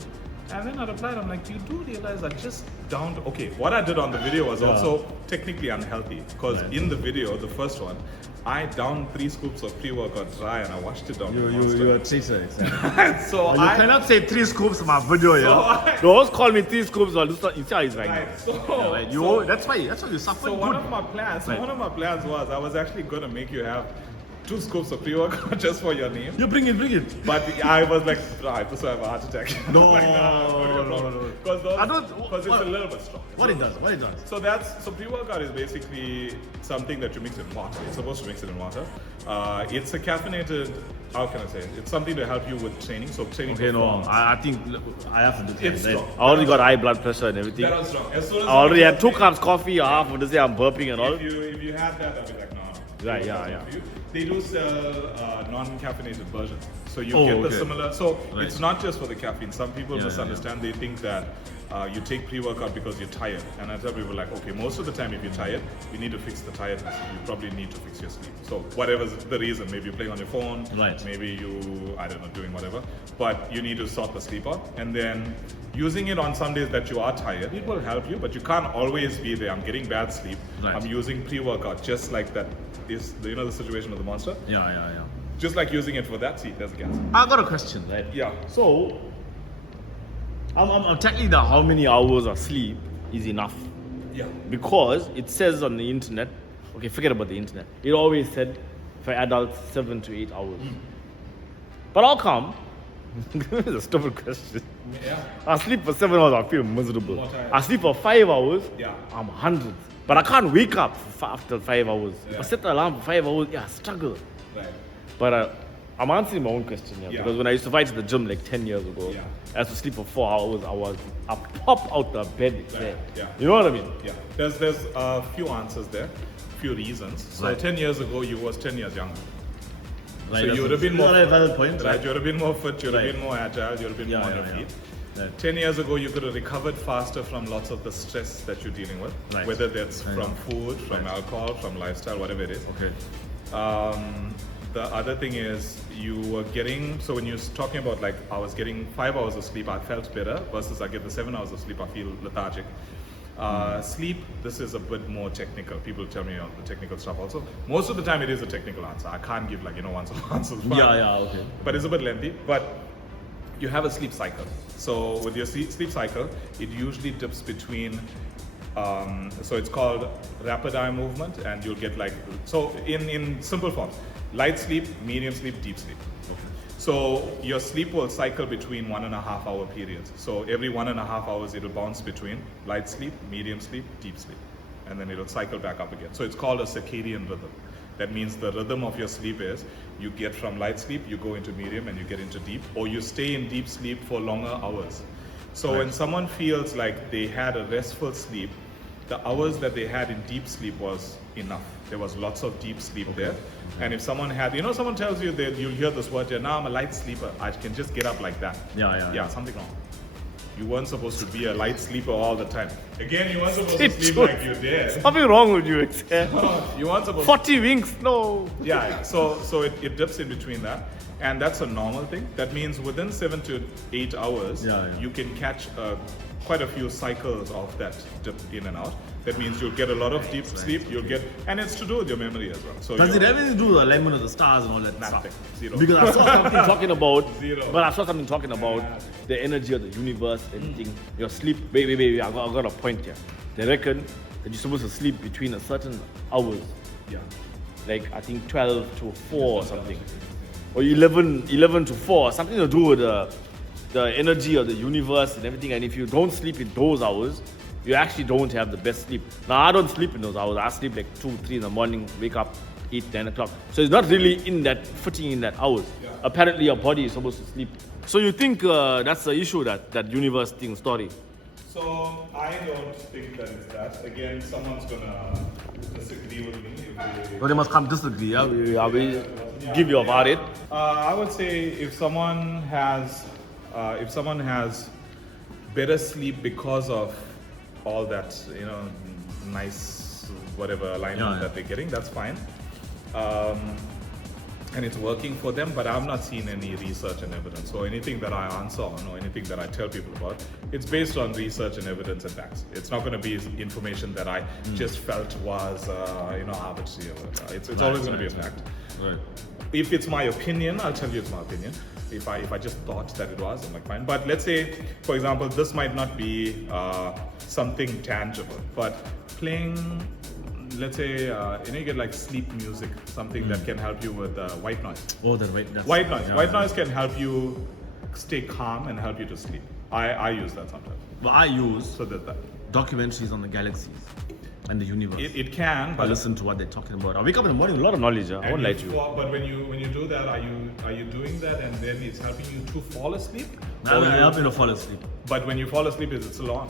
And then I replied, I'm like, you do realize I just downed. Okay, what I did on the video was also technically unhealthy because in the video, the first one, I downed 3 scoops of pre-workout dry and I washed it down. with Monster. You're a chaser, exactly. So You I cannot say 3 scoops in my video, So yeah. I- They always call me 3 scoops or this is right now. Right, so, Right, so- that's why you suffer So good. one of my plans, Right. one of my plans was I was actually going to make you have 2 scoops of pre-workout just for your name. You bring it. But I was like, I just have a heart attack. No, no. Because I don't- it's a little bit strong. What it does. So pre-workout is basically something that you mix in water. You're supposed to mix it in water. It's a caffeinated. How can I say it? It's something to help you with training. So training. Okay, no, performance. I think I have to do It's that. strong. I already got high blood pressure and everything. That was strong. As soon as I already had 2 you- cups coffee, half of the day I'm burping and all. If you had that, I'd be like, no. Right, yeah. They do sell non-caffeinated versions, so you Oh, get the okay. similar. So Right. it's not just for the caffeine. Some people Yeah, misunderstand. They think that you take pre-workout because you're tired, and I tell people like, okay, most of the time if you're tired, you need to fix the tiredness. You probably need to fix your sleep. So whatever's the reason, maybe you're playing on your phone, Right. maybe I don't know, doing whatever, but you need to sort the sleep out, and then using it on some days that you are tired, it will help you, but you can't always be there. I'm getting bad sleep. Right. I'm using pre-workout just like that. Is the situation with the Monster? Yeah. Just like using it for that, see, there's a gas. I got a question, right? Yeah. So, I'm tackling that how many hours of sleep is enough. Yeah. Because it says on the internet, okay, forget about the internet. It always said for adults 7 to 8 hours. But how come? This is a stupid question. Yeah. I sleep for 7 hours, I feel miserable. More tired. I sleep for 5 hours, Yeah. I'm 100. But I can't wake up after 5 hours. If I Yeah. set the alarm for 5 hours, I struggle. Right. But I'm answering my own question here Yeah. because when I used to fight at the gym like 10 years ago, Yeah. I used to sleep for 4 hours. I pop out the bed there. Yeah. You know what I mean? Yeah. There's a few answers there, few reasons. So Right. 10 years ago, you was 10 years younger. Right, So that's you would have been a more valid point. right? You would have been more fit. You would have Right. been more agile. You would have been Yeah, more on yeah, your yeah. feet. Right. 10 years ago, you could have recovered faster from lots of the stress that you're dealing with, Right. whether that's Right. from food, from Right. alcohol, from lifestyle, whatever it is. Okay. The other thing is you were getting, so when you're talking about like I was getting 5 hours of sleep, I felt better versus I get the 7 hours of sleep, I feel lethargic. Sleep, this is a bit more technical. People tell me the technical stuff also. Most of the time it is a technical answer. I can't give like, once answers. Yeah, okay. But it's a bit lengthy. But you have a sleep cycle. So with your sleep cycle, it usually dips between, so it's called rapid eye movement, and you'll get like, so in simple forms, light sleep, medium sleep, deep sleep. So your sleep will cycle between 1.5 hour periods. So every 1.5 hours, it'll bounce between light sleep, medium sleep, deep sleep. And then it'll cycle back up again. So it's called a circadian rhythm. That means the rhythm of your sleep is you get from light sleep, you go into medium and you get into deep, or you stay in deep sleep for longer hours. So when someone feels like they had a restful sleep, the hours that they had in deep sleep was enough. There was lots of deep sleep there. And if someone had, someone tells you that you'll hear this word, now I'm a light sleeper, I can just get up like that. Yeah. Something wrong. You weren't supposed to be a light sleeper all the time. Again, you weren't supposed to It's sleep true. like you're dead. Something wrong with you, except You weren't supposed 40 winks, no. Yeah. So it dips in between that. And that's a normal thing. That means within 7 to 8 hours, Yeah. you can catch quite a few cycles of that dip in and out. That means you'll get a lot of deep sleep. You'll get, and it's to do with your memory as well. So Does it you're- have anything to do with the alignment of the stars and all that Nothing. stuff? Zero. Because I saw something talking about, Zero. but I saw something talking about the energy of the universe, everything. Your sleep. Wait, I got a point here. They reckon that you're supposed to sleep between a certain hours, Yeah. like I think 12 to 4 or something, or 11 to 4, something to do with the energy of the universe and everything. And if you don't sleep in those hours, you actually don't have the best sleep. Now I don't sleep in those hours. I sleep like 2, 3 in the morning, wake up 8, 9 o'clock. So it's not really fitting in that hours. Yeah. Apparently your body is supposed to sleep. So you think that's the issue, that universe thing story? So I don't think that it's that. Again, someone's gonna disagree with me. So they must come disagree, yeah? We give you about it. I would say if someone has better sleep because of all that, nice whatever alignment that they're getting, that's fine. And it's working for them, but I've not seen any research and evidence. So anything that I answer on or anything that I tell people about, it's based on research and evidence and facts. It's not going to be information that I just felt was, arbitrary or whatever. It's always going to be a fact. Right. If it's my opinion, I'll tell you it's my opinion. If I just thought that it was, I'm like, fine. But let's say, for example, this might not be something tangible, but playing, let's say, you get like sleep music, something that can help you with white noise. Oh, the white noise. White noise. White noise can help you stay calm and help you to sleep. I use that sometimes. But I use So that documentaries on the galaxies and the universe. it can, I but listen to what they're talking about. I wake up in the morning with a lot of knowledge. I won't lie to you. But when you do that, are you doing that and then it's helping you to fall asleep? I help me to fall asleep. But when you fall asleep, is it still on?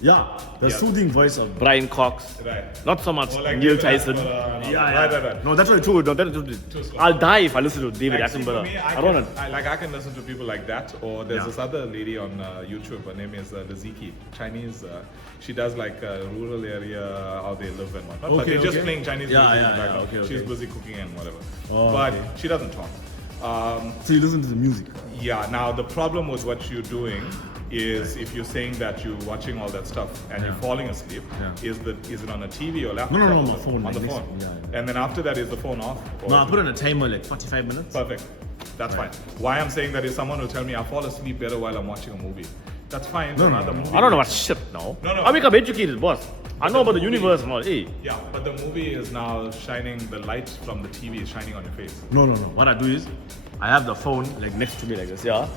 Yeah, the Yeah. soothing voice of Brian Cox. Right. Not so much Or like Neil David Tyson. Attenborough, Right. No, that's not true. No, that's Too slow. I'll die if I listen to David Like, see, for Attenborough. me, I don't know. I can listen to people like that. Or there's Yeah. this other lady on YouTube. Her name is Liziki, Chinese. She does like rural area, how they live and whatnot. But Okay, they're just okay. playing Chinese Yeah, music in yeah, the yeah, background. okay, She's okay. busy cooking and whatever. Oh, but okay. she doesn't talk. So you listen to the music. Yeah, now the problem with what you're doing is if you're saying that you're watching all that stuff and you're falling asleep, is it on a TV or laptop? No, my phone, On like the next- phone. yeah. And then after that, is the phone off? Or No, I is put on a timer like 45 minutes. Perfect. That's fine. Why I'm saying that is someone will tell me I fall asleep better while I'm watching a movie. That's fine. No, Another no. movie. I don't know what shit now. No. I wake up educated, boss. I know about the universe and all. Hey. Yeah, but the movie is now shining, the light from the TV is shining on your face. No. What I do is, I have the phone like next to me like this, yeah.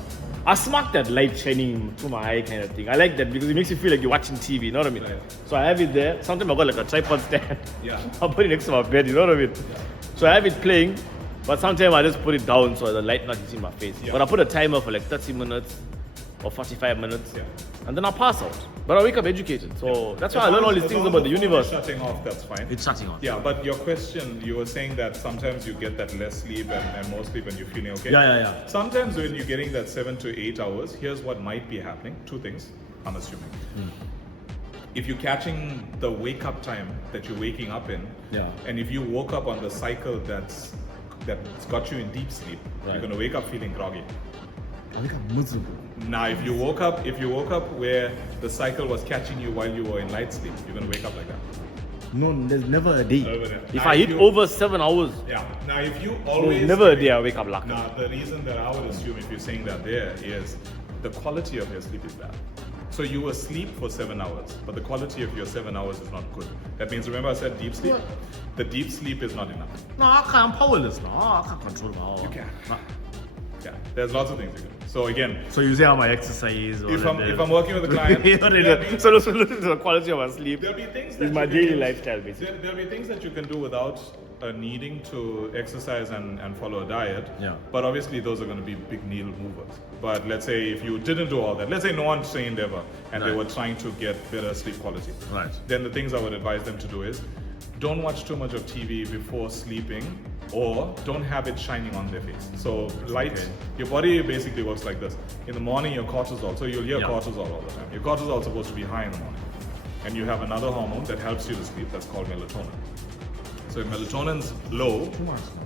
I smack that light shining through my eye kind of thing. I like that because it makes you feel like you're watching TV, you know what I mean? Right. So I have it there. Sometimes I got like a tripod stand. Yeah. I'll put it next to my bed, you know what I mean? So I have it playing, but sometimes I just put it down so the light not hitting my face. Yeah. But I put a timer for like 30 minutes or 45 minutes, Yeah. and then I'll pass out. But I wake up educated. So that's why As I learn long all as- these as things long about as the phone is universe. shutting off, that's fine. It's shutting off. Yeah, but your question, you were saying that sometimes you get that less sleep and more sleep and you're feeling okay. Yeah. Sometimes when you're getting that 7 to 8 hours, here's what might be happening. Two things, I'm assuming. If you're catching the wake up time that you're waking up in, Yeah. and if you woke up on the cycle that's got you in deep sleep, Right. you're gonna wake up feeling groggy. I wake up miserable. Now, if you woke up where the cycle was catching you while you were in light sleep, you're gonna wake up like that. No, there's never a day. Over there. If Now, I if hit you- over 7 hours, Yeah. Now, if you always there's never a day I wake up lucky. Now, the reason that I would assume if you're saying that there is the quality of your sleep is bad. So you were asleep for 7 hours, but the quality of your 7 hours is not good. That means, remember I said deep sleep? Yeah. The deep sleep is not enough. No, I can't. I'm powerless now. I can't control my hour. You can. No. Yeah, there's lots of things you can do. So again, So you say how my exercise or if I'm working with a client, so listen to the quality of my sleep. there'll be things It's that my you can daily use. lifestyle basically. There'll be things that you can do without needing to exercise and follow a diet. Yeah. But obviously those are going to be big needle movers. But let's say if you didn't do all that, let's say no one trained ever and they Right. were trying to get better sleep quality. Right. Then the things I would advise them to do is don't watch too much of TV before sleeping, or don't have it shining on their face. So light, Okay. your body basically works like this. In the morning, your cortisol, so you'll hear Yeah. cortisol all the time. Your cortisol is supposed to be high in the morning. And you have another hormone that helps you to sleep, that's called melatonin. So if melatonin's low,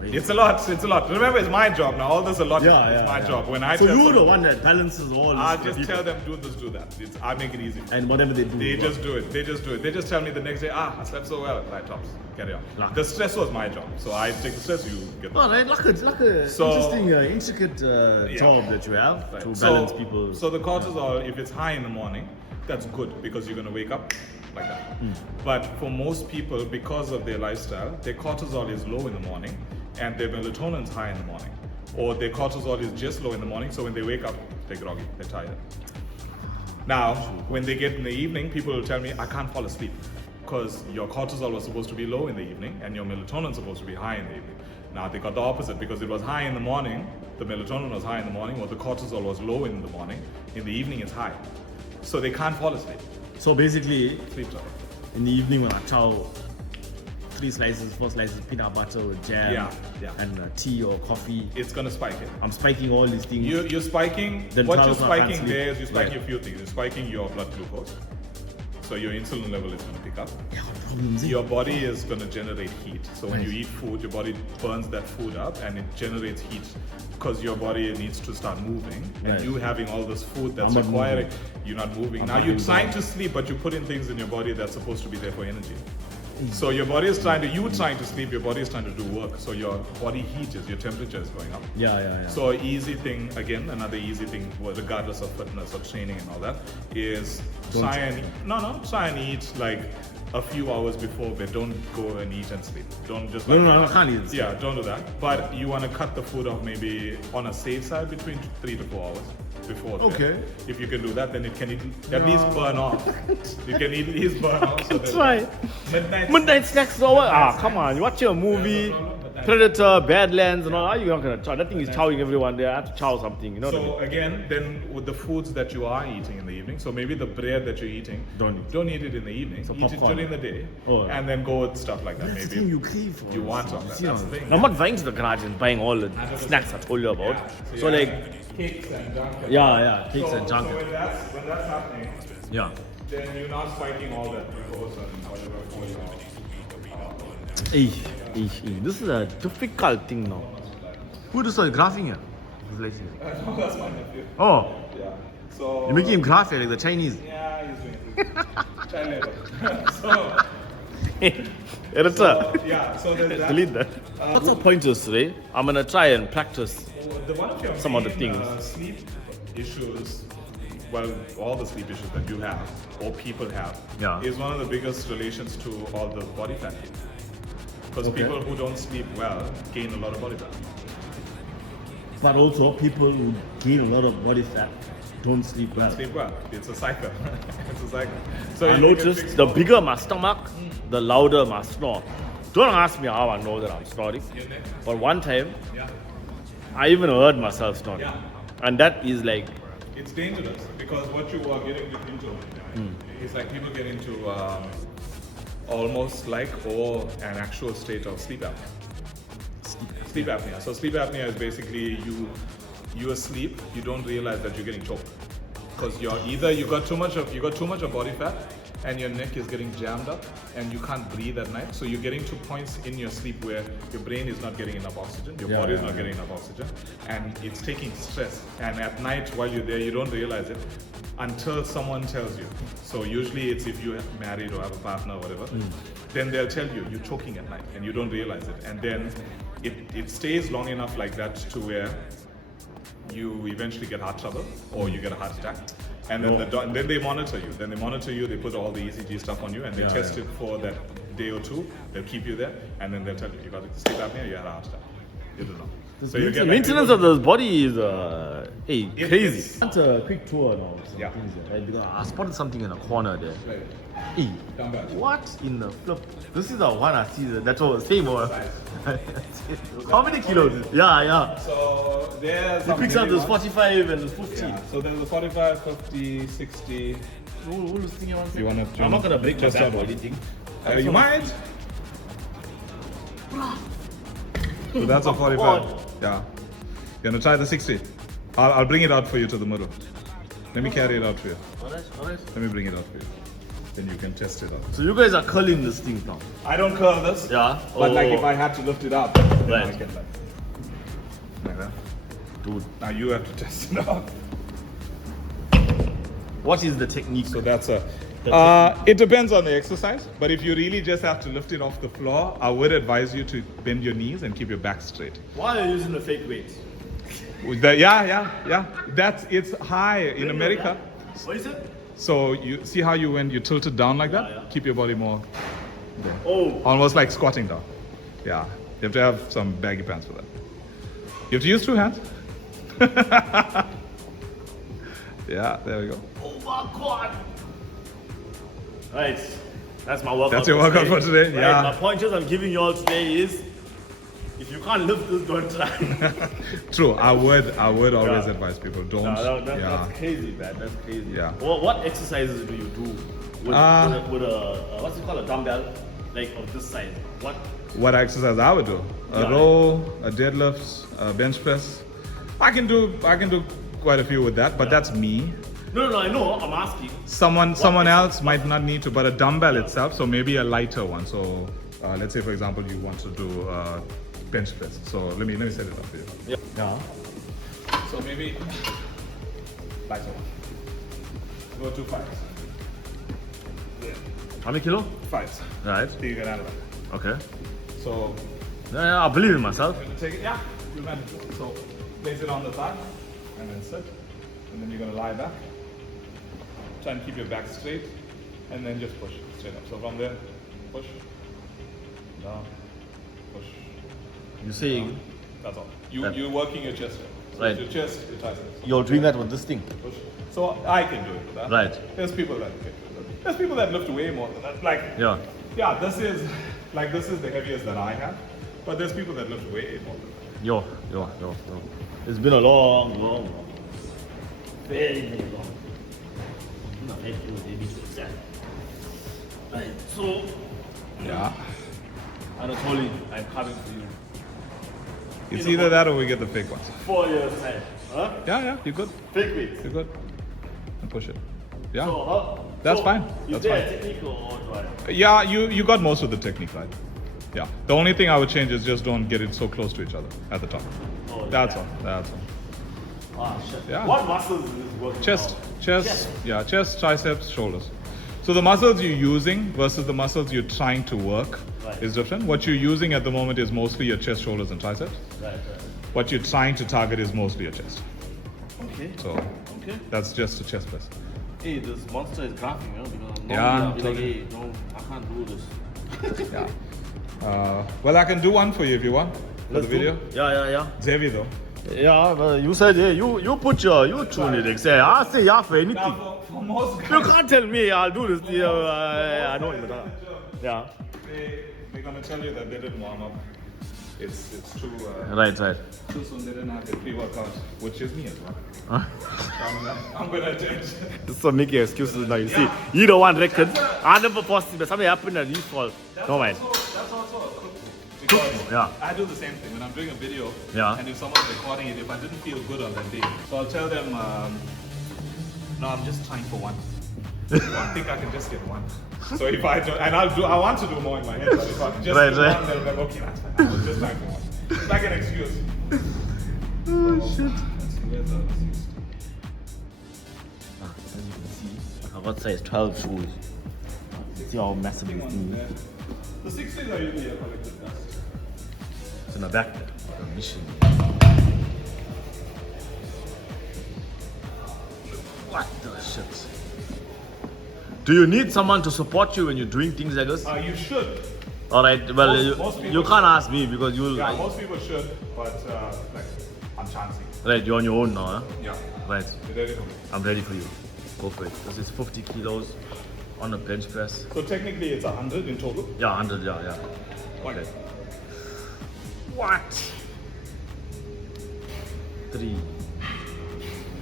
it's a lot. Remember, it's my job now. All this a lot. It's my job. When I so tell you're them, the one that balances all. I this for just people. tell them do this, do that. I make it easy. And whatever they do. They just do it. They just tell me the next day, I slept so well. Right, tops. Carry on. Luck. The stress was my job. So I take the stress, you get the Oh, right, like a So- interesting, intricate job that you have Right. to So- balance people. So the cortisol, if it's high in the morning, that's good because you're gonna wake up like that. But for most people, because of their lifestyle, their cortisol is low in the morning and their melatonin is high in the morning. Or their cortisol is just low in the morning, so when they wake up, they're groggy, they're tired. Now, when they get in the evening, people will tell me, I can't fall asleep. because your cortisol was supposed to be low in the evening and your melatonin supposed to be high in the evening. Now they got the opposite because it was high in the morning, the melatonin was high in the morning, or the cortisol was low in the morning. In the evening it's high. So they can't fall asleep. So basically, Sleep trouble. in the evening when I chow 3 slices, 4 slices peanut butter with jam Yeah. and tea or coffee, It's gonna spike it. I'm spiking all these things. You're spiking, Then what you're 12 I can't spiking sleep. there is you're spiking Right. a few things. You're spiking your blood glucose. So your insulin level is gonna pick up. Yeah, what problems, eh? Your body is gonna generate heat. So when Right. you eat food, your body burns that food up and it generates heat because your body needs to start moving. And Right. you having all this food that's I'm not requiring, moving. you're not moving. I'm Now not you're moving. trying to sleep, but you're putting things in your body that's supposed to be there for energy. So your body is trying to, you trying to sleep, your body is trying to do work. So your body heat is, your temperature is going up. Yeah. So easy thing, again, another easy thing, regardless of fitness or training and all that, is try and eat like a few hours before bed. Don't go and eat and sleep. Don't just No, I can't eat. Yeah, don't do that. But you want to cut the food off maybe on a safe side between 3 to 4 hours before bed. Okay. If you can do that, then it can at least burn off. You can at least burn off. So that Try. midnight. Midnight snacks or what? Come on, you watch a movie, Predator, Badlands and all, how you not gonna chow? That thing is chowing everyone there. I have to chow something, you know what I So mean? again, then with the foods that you are eating in the evening, so maybe the bread that you're eating, Don't eat it in the evening. So Eat it popcorn. during the day, Oh. and then go with stuff like that. That's the Maybe thing you crave for. you want of that. See, That's the thing. I'm not going to the garage and buying all the snacks I told you about. So yeah, like, cakes and junk. Yeah, cakes and junk. So when that's happening, Yeah. then you're not spiking all that glucose and whatever for you. This is a difficult thing now. Who does the graphing here? That's my nephew. Oh, Yeah. So you're making him graph here like the Chinese. yeah, he's doing it. Child labor. So Editor, yeah, so there's that. delete that. What's the pointers today? I'm gonna try and practice. One of your Some of the main, things. Sleep issues, well, all the sleep issues that you have or people have, Yeah. is one of the biggest relations to all the body fat. Because Okay. people who don't sleep well gain a lot of body fat. But also, people who gain a lot of body fat don't sleep well. Sleep well. It's a cycle. It's a cycle. So I if you can noticed fix the both, bigger my stomach, the louder my snore. Don't ask me how I know that I'm snoring. your neck- But one time, Yeah. I even heard myself snoring. Yeah. And that is like, It's dangerous because what you are getting into is like people get into almost like or an actual state of sleep apnea. Sleep apnea. So sleep apnea is basically you asleep, you don't realize that you're getting choked because you're either you got too much of body fat and your neck is getting jammed up and you can't breathe at night. So you're getting to points in your sleep where your brain is not getting enough oxygen, your body is not getting enough oxygen, and it's taking stress. And at night while you're there, you don't realize it until someone tells you. So usually it's if you're married or have a partner or whatever, then they'll tell you you're choking at night and you don't realize it. And then it stays long enough like that to where you eventually get heart trouble or you get a heart attack. And then, and then they monitor you. Then they monitor you, they put all the ECG stuff on you and they test it for that day or two. They'll keep you there and then they'll tell you got sleep apnea, you had a heart attack. You don't know. So you get like maintenance of the body is crazy. That's a quick tour now. Of some Yeah. things here, right? Because I spotted something in the corner there. Right. Hey, Come back. what in the flip? This is the one I see. That's all. Same one. How many kilos? Yeah. So there's He picks up those 45 and 50. Yeah. So there's a 45, 50, 60. Who was thinking one You wanna I'm not gonna break my just back have or one. anything. You might. So that's a 45. Yeah. You wanna try the 60? I'll bring it out for you to the middle. Let me carry it out for you. Alright. Let me bring it out for you. Then you can test it out. So you guys are curling this thing now. I don't curl this. Yeah. But like Oh. if I had to lift it up, then Right. I can like that. Dude, Now you have to test it out. what is the technique? So that's a. It depends on the exercise, but if you really just have to lift it off the floor, I would advise you to bend your knees and keep your back straight. Why are you using the fake weights? Yeah. It's high in America. What is it? So you see how when you tilt it down like that, Yeah. keep your body more, Oh. almost like squatting down. Yeah, you have to have some baggy pants for that. You have to use two hands. Yeah, there we go. Oh my god. Right. That's my workout. That's your workout for today? Right? Yeah. My pointers I'm giving you all today is, if you can't lift this, don't try. True. I would always advise people don't. That's crazy, man. That's crazy. Yeah. What exercises do you do with a what's it called, a dumbbell, like of this size? What exercise I would do? A row, a deadlift, a bench press. I can do quite a few with that, but that's me. No, I know. I'm asking. Someone else might not need to, but a dumbbell itself, so maybe a lighter one. So let's say, for example, you want to do bench press. So let me set it up for you. Yeah. So maybe lighter one. Go to 5s. Yeah. How many kilo? 5s. Right. You can handle it. Okay. So Yeah, I believe in myself. you're gonna take it. Yeah, you manage it. So place it on the thigh and then sit, and then you're gonna lie back. Try and keep your back straight, and then just push straight up. So from there, push, down, push. You're saying That's all. You're working your chest. So Right. Your chest, your triceps. you're doing that with this thing? Push. So I can do it with that. Right. There's people that there's people that lift way more than that. Like Yeah. this is the heaviest that I have, but there's people that lift way more than that. Yo. It's been a long. Very, very long. Right, so Yeah. Anatoly, I'm coming to you. It's either that or we get the fake ones. 4 years time. Huh? Yeah, you're good. Fake weights. You're good. And push it. Yeah. So, That's fine. Is That's there fine. a technique or what? Yeah, you got most of the technique right. Yeah. The only thing I would change is just don't get it so close to each other at the top. Oh, That's yeah. all. That's all. Ah, shit. Yeah. What muscles is this working Chest, out? chest, triceps, shoulders. So the muscles you're using versus the muscles you're trying to work Right. is different. What you're using at the moment is mostly your chest, shoulders, and triceps. Right. What you're trying to target is mostly your chest. Okay. So Okay. that's just a chest press. Hey, this monster is graphing, you know, because normally Yeah, I'll be like, totally. hey, no, I can't do this. Yeah. Well, I can do one for you if you want. For the video. Yeah. It's heavy though. Yeah, but you said, yeah, you tune it, say, I say yeah for anything. For most You can't tell me I'll do this. I know it. Yeah. They're gonna tell you that they didn't warm up. It's too Right. too soon. They didn't have the pre-workout, which is me as well. Huh? I'm gonna change. This is making excuses now. You see, you don't want records. I never posted, but something happened and you fall. No mind. That's also because Yeah. I do the same thing when I'm doing a video. Yeah. And if someone's recording it, if I didn't feel good on that day, so I'll tell them, no, I'm just trying for one. I think I can just get one. So if I do, and I want to do more in my head, but if I just Right, do right. one, they'll be like, okay, that's fine. I was just trying for one. It's like an excuse. Oh shit. Let's see, where's the receipt? As you can see, I got size 12 shoes. See how massive this thing is. The 60s are usually a collected dust. It's in the back there. The mission. What the shit? Do you need someone to support you when you're doing things like this? You should. Alright, well, Most you people can't ask me because you'll. Yeah, most people should, but like, I'm chancing. Right, you're on your own now, huh? Yeah. Right, You ready for me? I'm ready for you. Go for it. This is 50 kilos on a bench press. So technically it's 100 in total. Yeah, 100, yeah. Okay. What? 3,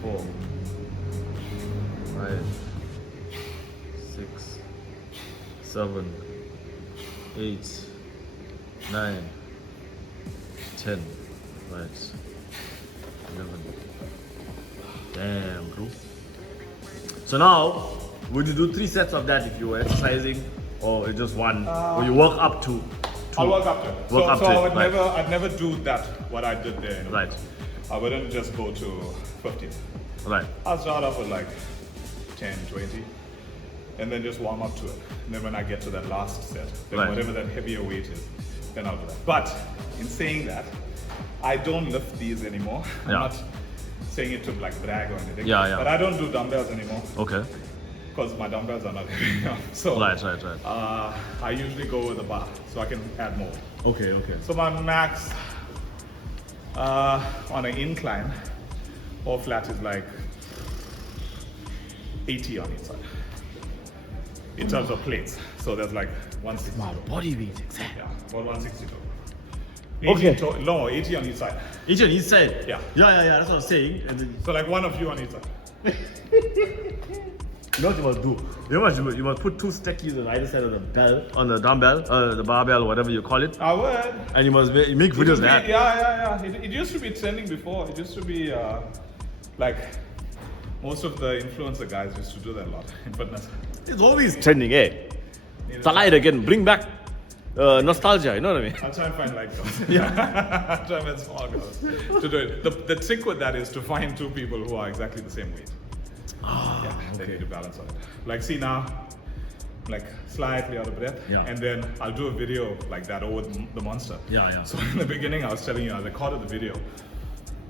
4, 5, 6, 7, 8, 9, 10. Right. 11. Damn, bro. So now, would you do 3 sets of that if you were exercising, or just one? Or you work up to 2? I'll work up to it. Work So, up so to I it, would right. I'd never do that, what I did there. Anyway. Right, I wouldn't just go to 50. right. I'll start off with like 10, 20, and then just warm up to it. And then when I get to that last set, then Right. whatever that heavier weight is, then I'll do that. But in saying that, I don't lift these anymore. I'm Yeah. not saying it to like brag or anything. Yeah. But I don't do dumbbells anymore Okay. because my dumbbells are not heavy enough. So Right. I usually go with a bar so I can add more. Okay. So my max on an incline or flat is like 80 on each side. in terms of plates. So there's like 160. My body weight, exactly. Yeah, about 162. Okay. 80 on each side. Each on each side. Yeah. Yeah. That's what I'm saying. And then, So like one of you on each side. you know what you must do? You must put 2 stackies on either side of the bell, on the dumbbell, the barbell, whatever you call it. I would. And you must make videos of that. Yeah. It used to be trending before. It used to be like most of the influencer guys used to do that a lot in fitness. It's always trending, eh? Try it again. Bring back nostalgia, you know what I mean? I'll try and find like those. Yeah. I'll try and find small girls to do it. The trick with that is to find 2 people who are exactly the same weight. They need to balance on it. Like see now, like slightly out of breath. Yeah. And then I'll do a video like that over the monster. Yeah. So in the beginning I was telling you, I recorded the video.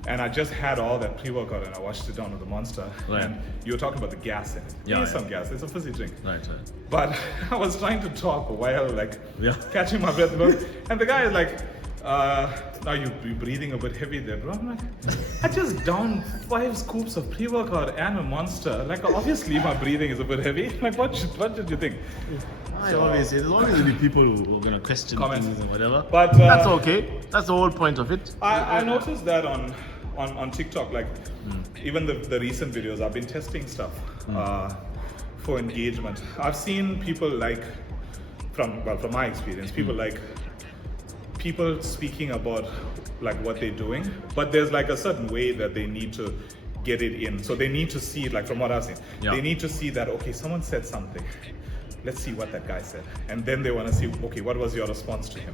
And I just had all that pre-workout and I washed it down with the monster. Right. And you were talking about the gas in it. Yeah, There's yeah. some gas, it's a fizzy drink. Right. But I was trying to talk while like Yeah. catching my breath. And the guy is like, are you breathing a bit heavy there, bro? I'm like, I just downed 5 scoops of pre-workout and a monster. Like obviously my breathing is a bit heavy. Like what did you think? I always say there's always gonna be people who are gonna question Comments. things and whatever. But that's okay. That's the whole point of it. I noticed that on TikTok, like even the recent videos, I've been testing stuff for engagement. I've seen people like, from my experience, people speaking about like what they're doing, but there's like a certain way that they need to get it in. So they need to see it, like from what I've seen, they need to see that, okay, someone said something. Let's see what that guy said. And then they want to see, okay, what was your response to him?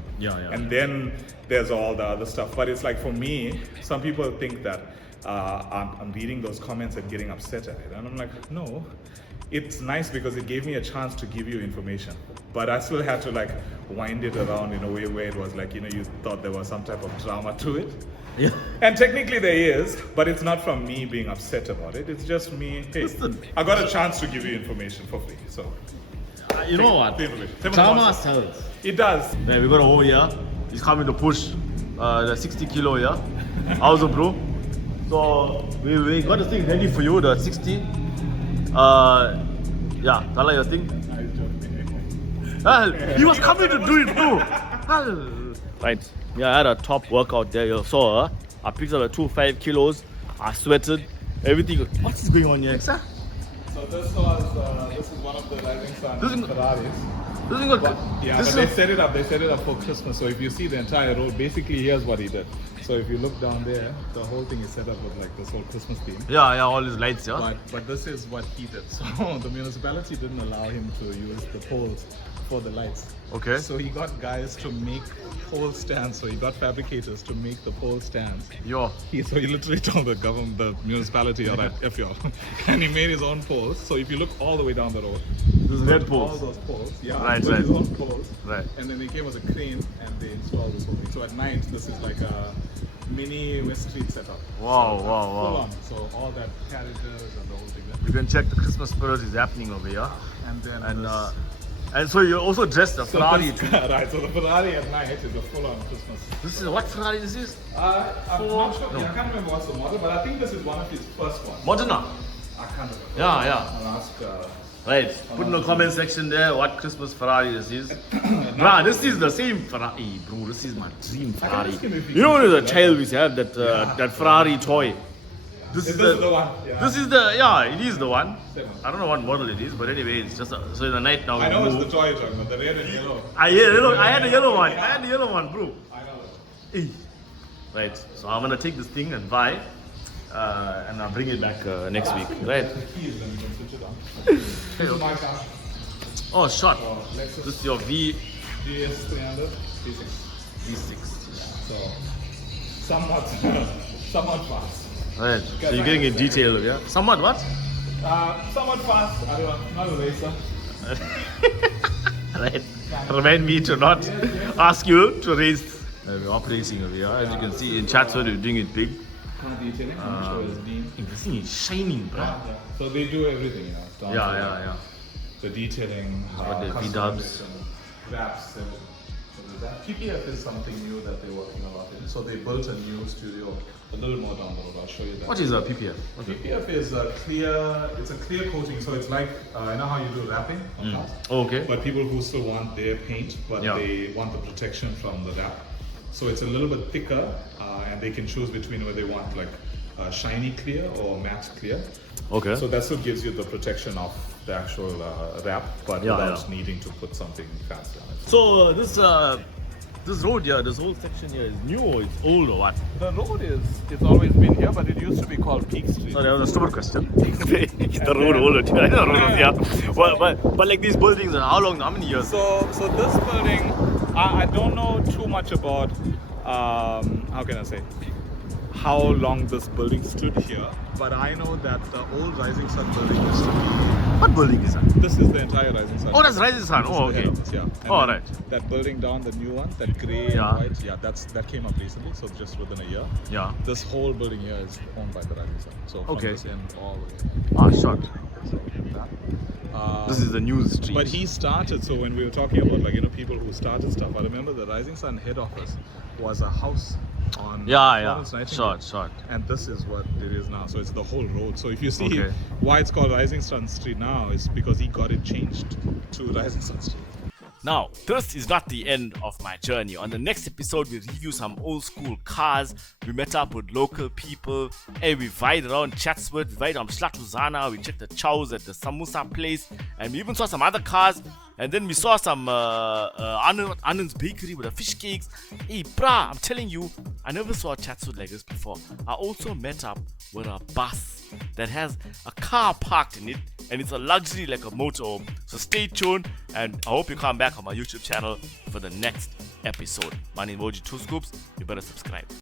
And then there's all the other stuff. But it's like for me, some people think that I'm reading those comments and getting upset at it. And I'm like, no, it's nice because it gave me a chance to give you information. But I still had to like wind it around in a way where it was like, you know, you thought there was some type of drama to it. Yeah. And technically there is, but it's not from me being upset about it. It's just me, hey, I got a chance to give you information for free. So. You know what? Drama sells. It does. Man, we got a hole here. He's coming to push the 60 kilo here. How's it, bro? So we got the thing ready for you, the 60. Yeah, tell your thing. He was coming to do it, bro. Right. Yeah, I had a top workout there. You saw, I picked up the 2 5 kilos. I sweated. Everything. What is going on here, sir? So this is one of the Rising Sun Ferraris. This is good. But they set it up for Christmas. So if you see the entire road, basically here's what he did. So if you look down there, the whole thing is set up with like this whole Christmas theme. Yeah, all these lights, yeah. But this is what he did. So the municipality didn't allow him to use the poles for the lights. Okay. So he got guys to make pole stands. So he got fabricators to make the pole stands. Yo. So he literally told the municipality, all right, F y'all. And he made his own poles. So if you look all the way down the road, This is red poles. all those poles, Right. his own poles. Right. And then they came with a crane and they installed this whole thing. So at night, this is like a mini West Street setup. Wow. Full on. So all that carriages and the whole thing there. You can check the Christmas spirit is happening over here. And then And so you also dressed a Ferrari. Right, so the Ferrari at night is a full-on Christmas. This is what Ferrari this is? I'm not sure. I can't remember what's the model, but I think this is one of his first ones. Moderna. I can't remember. Yeah. I'll ask. Right. Put in the comment section there what Christmas Ferrari this is. Bruh, this is the same Ferrari, bro. This is my dream Ferrari. ask him if he You know when can you were a do child we used to have that Ferrari toy. This is the one. Yeah. This is it is the one. I don't know what model it is, but anyway, it's just so in the night now. I know it's the toy you're talking about, the red and yellow. I had the yellow one. I had the yellow one, bro. I know. Right. So I'm gonna take this thing and buy, and I'll bring it back next week. Right. The keys, then you can switch it on. This is my car. Oh, shot. Lexus This is your V GS300 V6. V6. So somewhat fast. Right. So you're getting in detail, yeah? Somewhat what? Somewhat fast. I don't know. Not a racer. Right. Remind me to not ask you to raise. We're operating over here. As you can see in Chatsworth, we're doing it big. Car detailing. I'm sure it's Dean. This thing is shining, bro. So they do everything, you know. down to Yeah. The detailing, What the custom V-dubs. edition, wraps, everything. So do that. PPF is something new that they're working a lot in. So they built a new studio a little more down the road. I'll show you that. What is a PPF? PPF is a clear coating. So it's like, you know how you do wrapping on cars? Okay. But people who still want their paint, but Yeah. they want the protection from the wrap. So it's a little bit thicker, and they can choose between whether they want like shiny clear or matte clear. Okay. So that's what gives you the protection of the actual wrap, but Yeah, without yeah. needing to put something fancy on it. So this road here, this whole section here is new or it's old or what? The road it's always been here, but it used to be called Peak Street. Sorry, that was a stupid question. The road old, I know the road was here. But like these buildings, how many years? So this building, I don't know too much about, how can I say, how long this building stood here, but I know that the old Rising Sun building used to be. What building is that? This is the entire Rising Sun. Oh, that's Rising Sun. This is Oh, the okay. head office, yeah. And Oh, then right. That building down, the new one, that grey Yeah. and white, yeah, that came up recently, so just within a year. Yeah. This whole building here is owned by the Rising Sun. So from Okay. this end all the way. Ah, short. So that. This is the news street. But he started, so when we were talking about like, people who started stuff, I remember the Rising Sun head office was a house on yeah. Florence Nightingale. Short. And this is what it is now. So it's the whole road. So if you see Okay. why it's called Rising Sun Street now, is because he got it changed to Rising Sun Street. Now, this is not the end of my journey. On the next episode, we review some old school cars. We met up with local people. Hey, we vibed around Chatsworth, we vibed on Slatuzana, we checked the chows at the samosa place, and we even saw some other cars. And then we saw some Anand's bakery with the fish cakes. Hey, brah, I'm telling you, I never saw a Chatsworth like this before. I also met up with a bus that has a car parked in it, and it's a luxury like a motorhome. So stay tuned, and I hope you come back on my YouTube channel for the next episode. My name is Oji 2 Scoops. You better subscribe.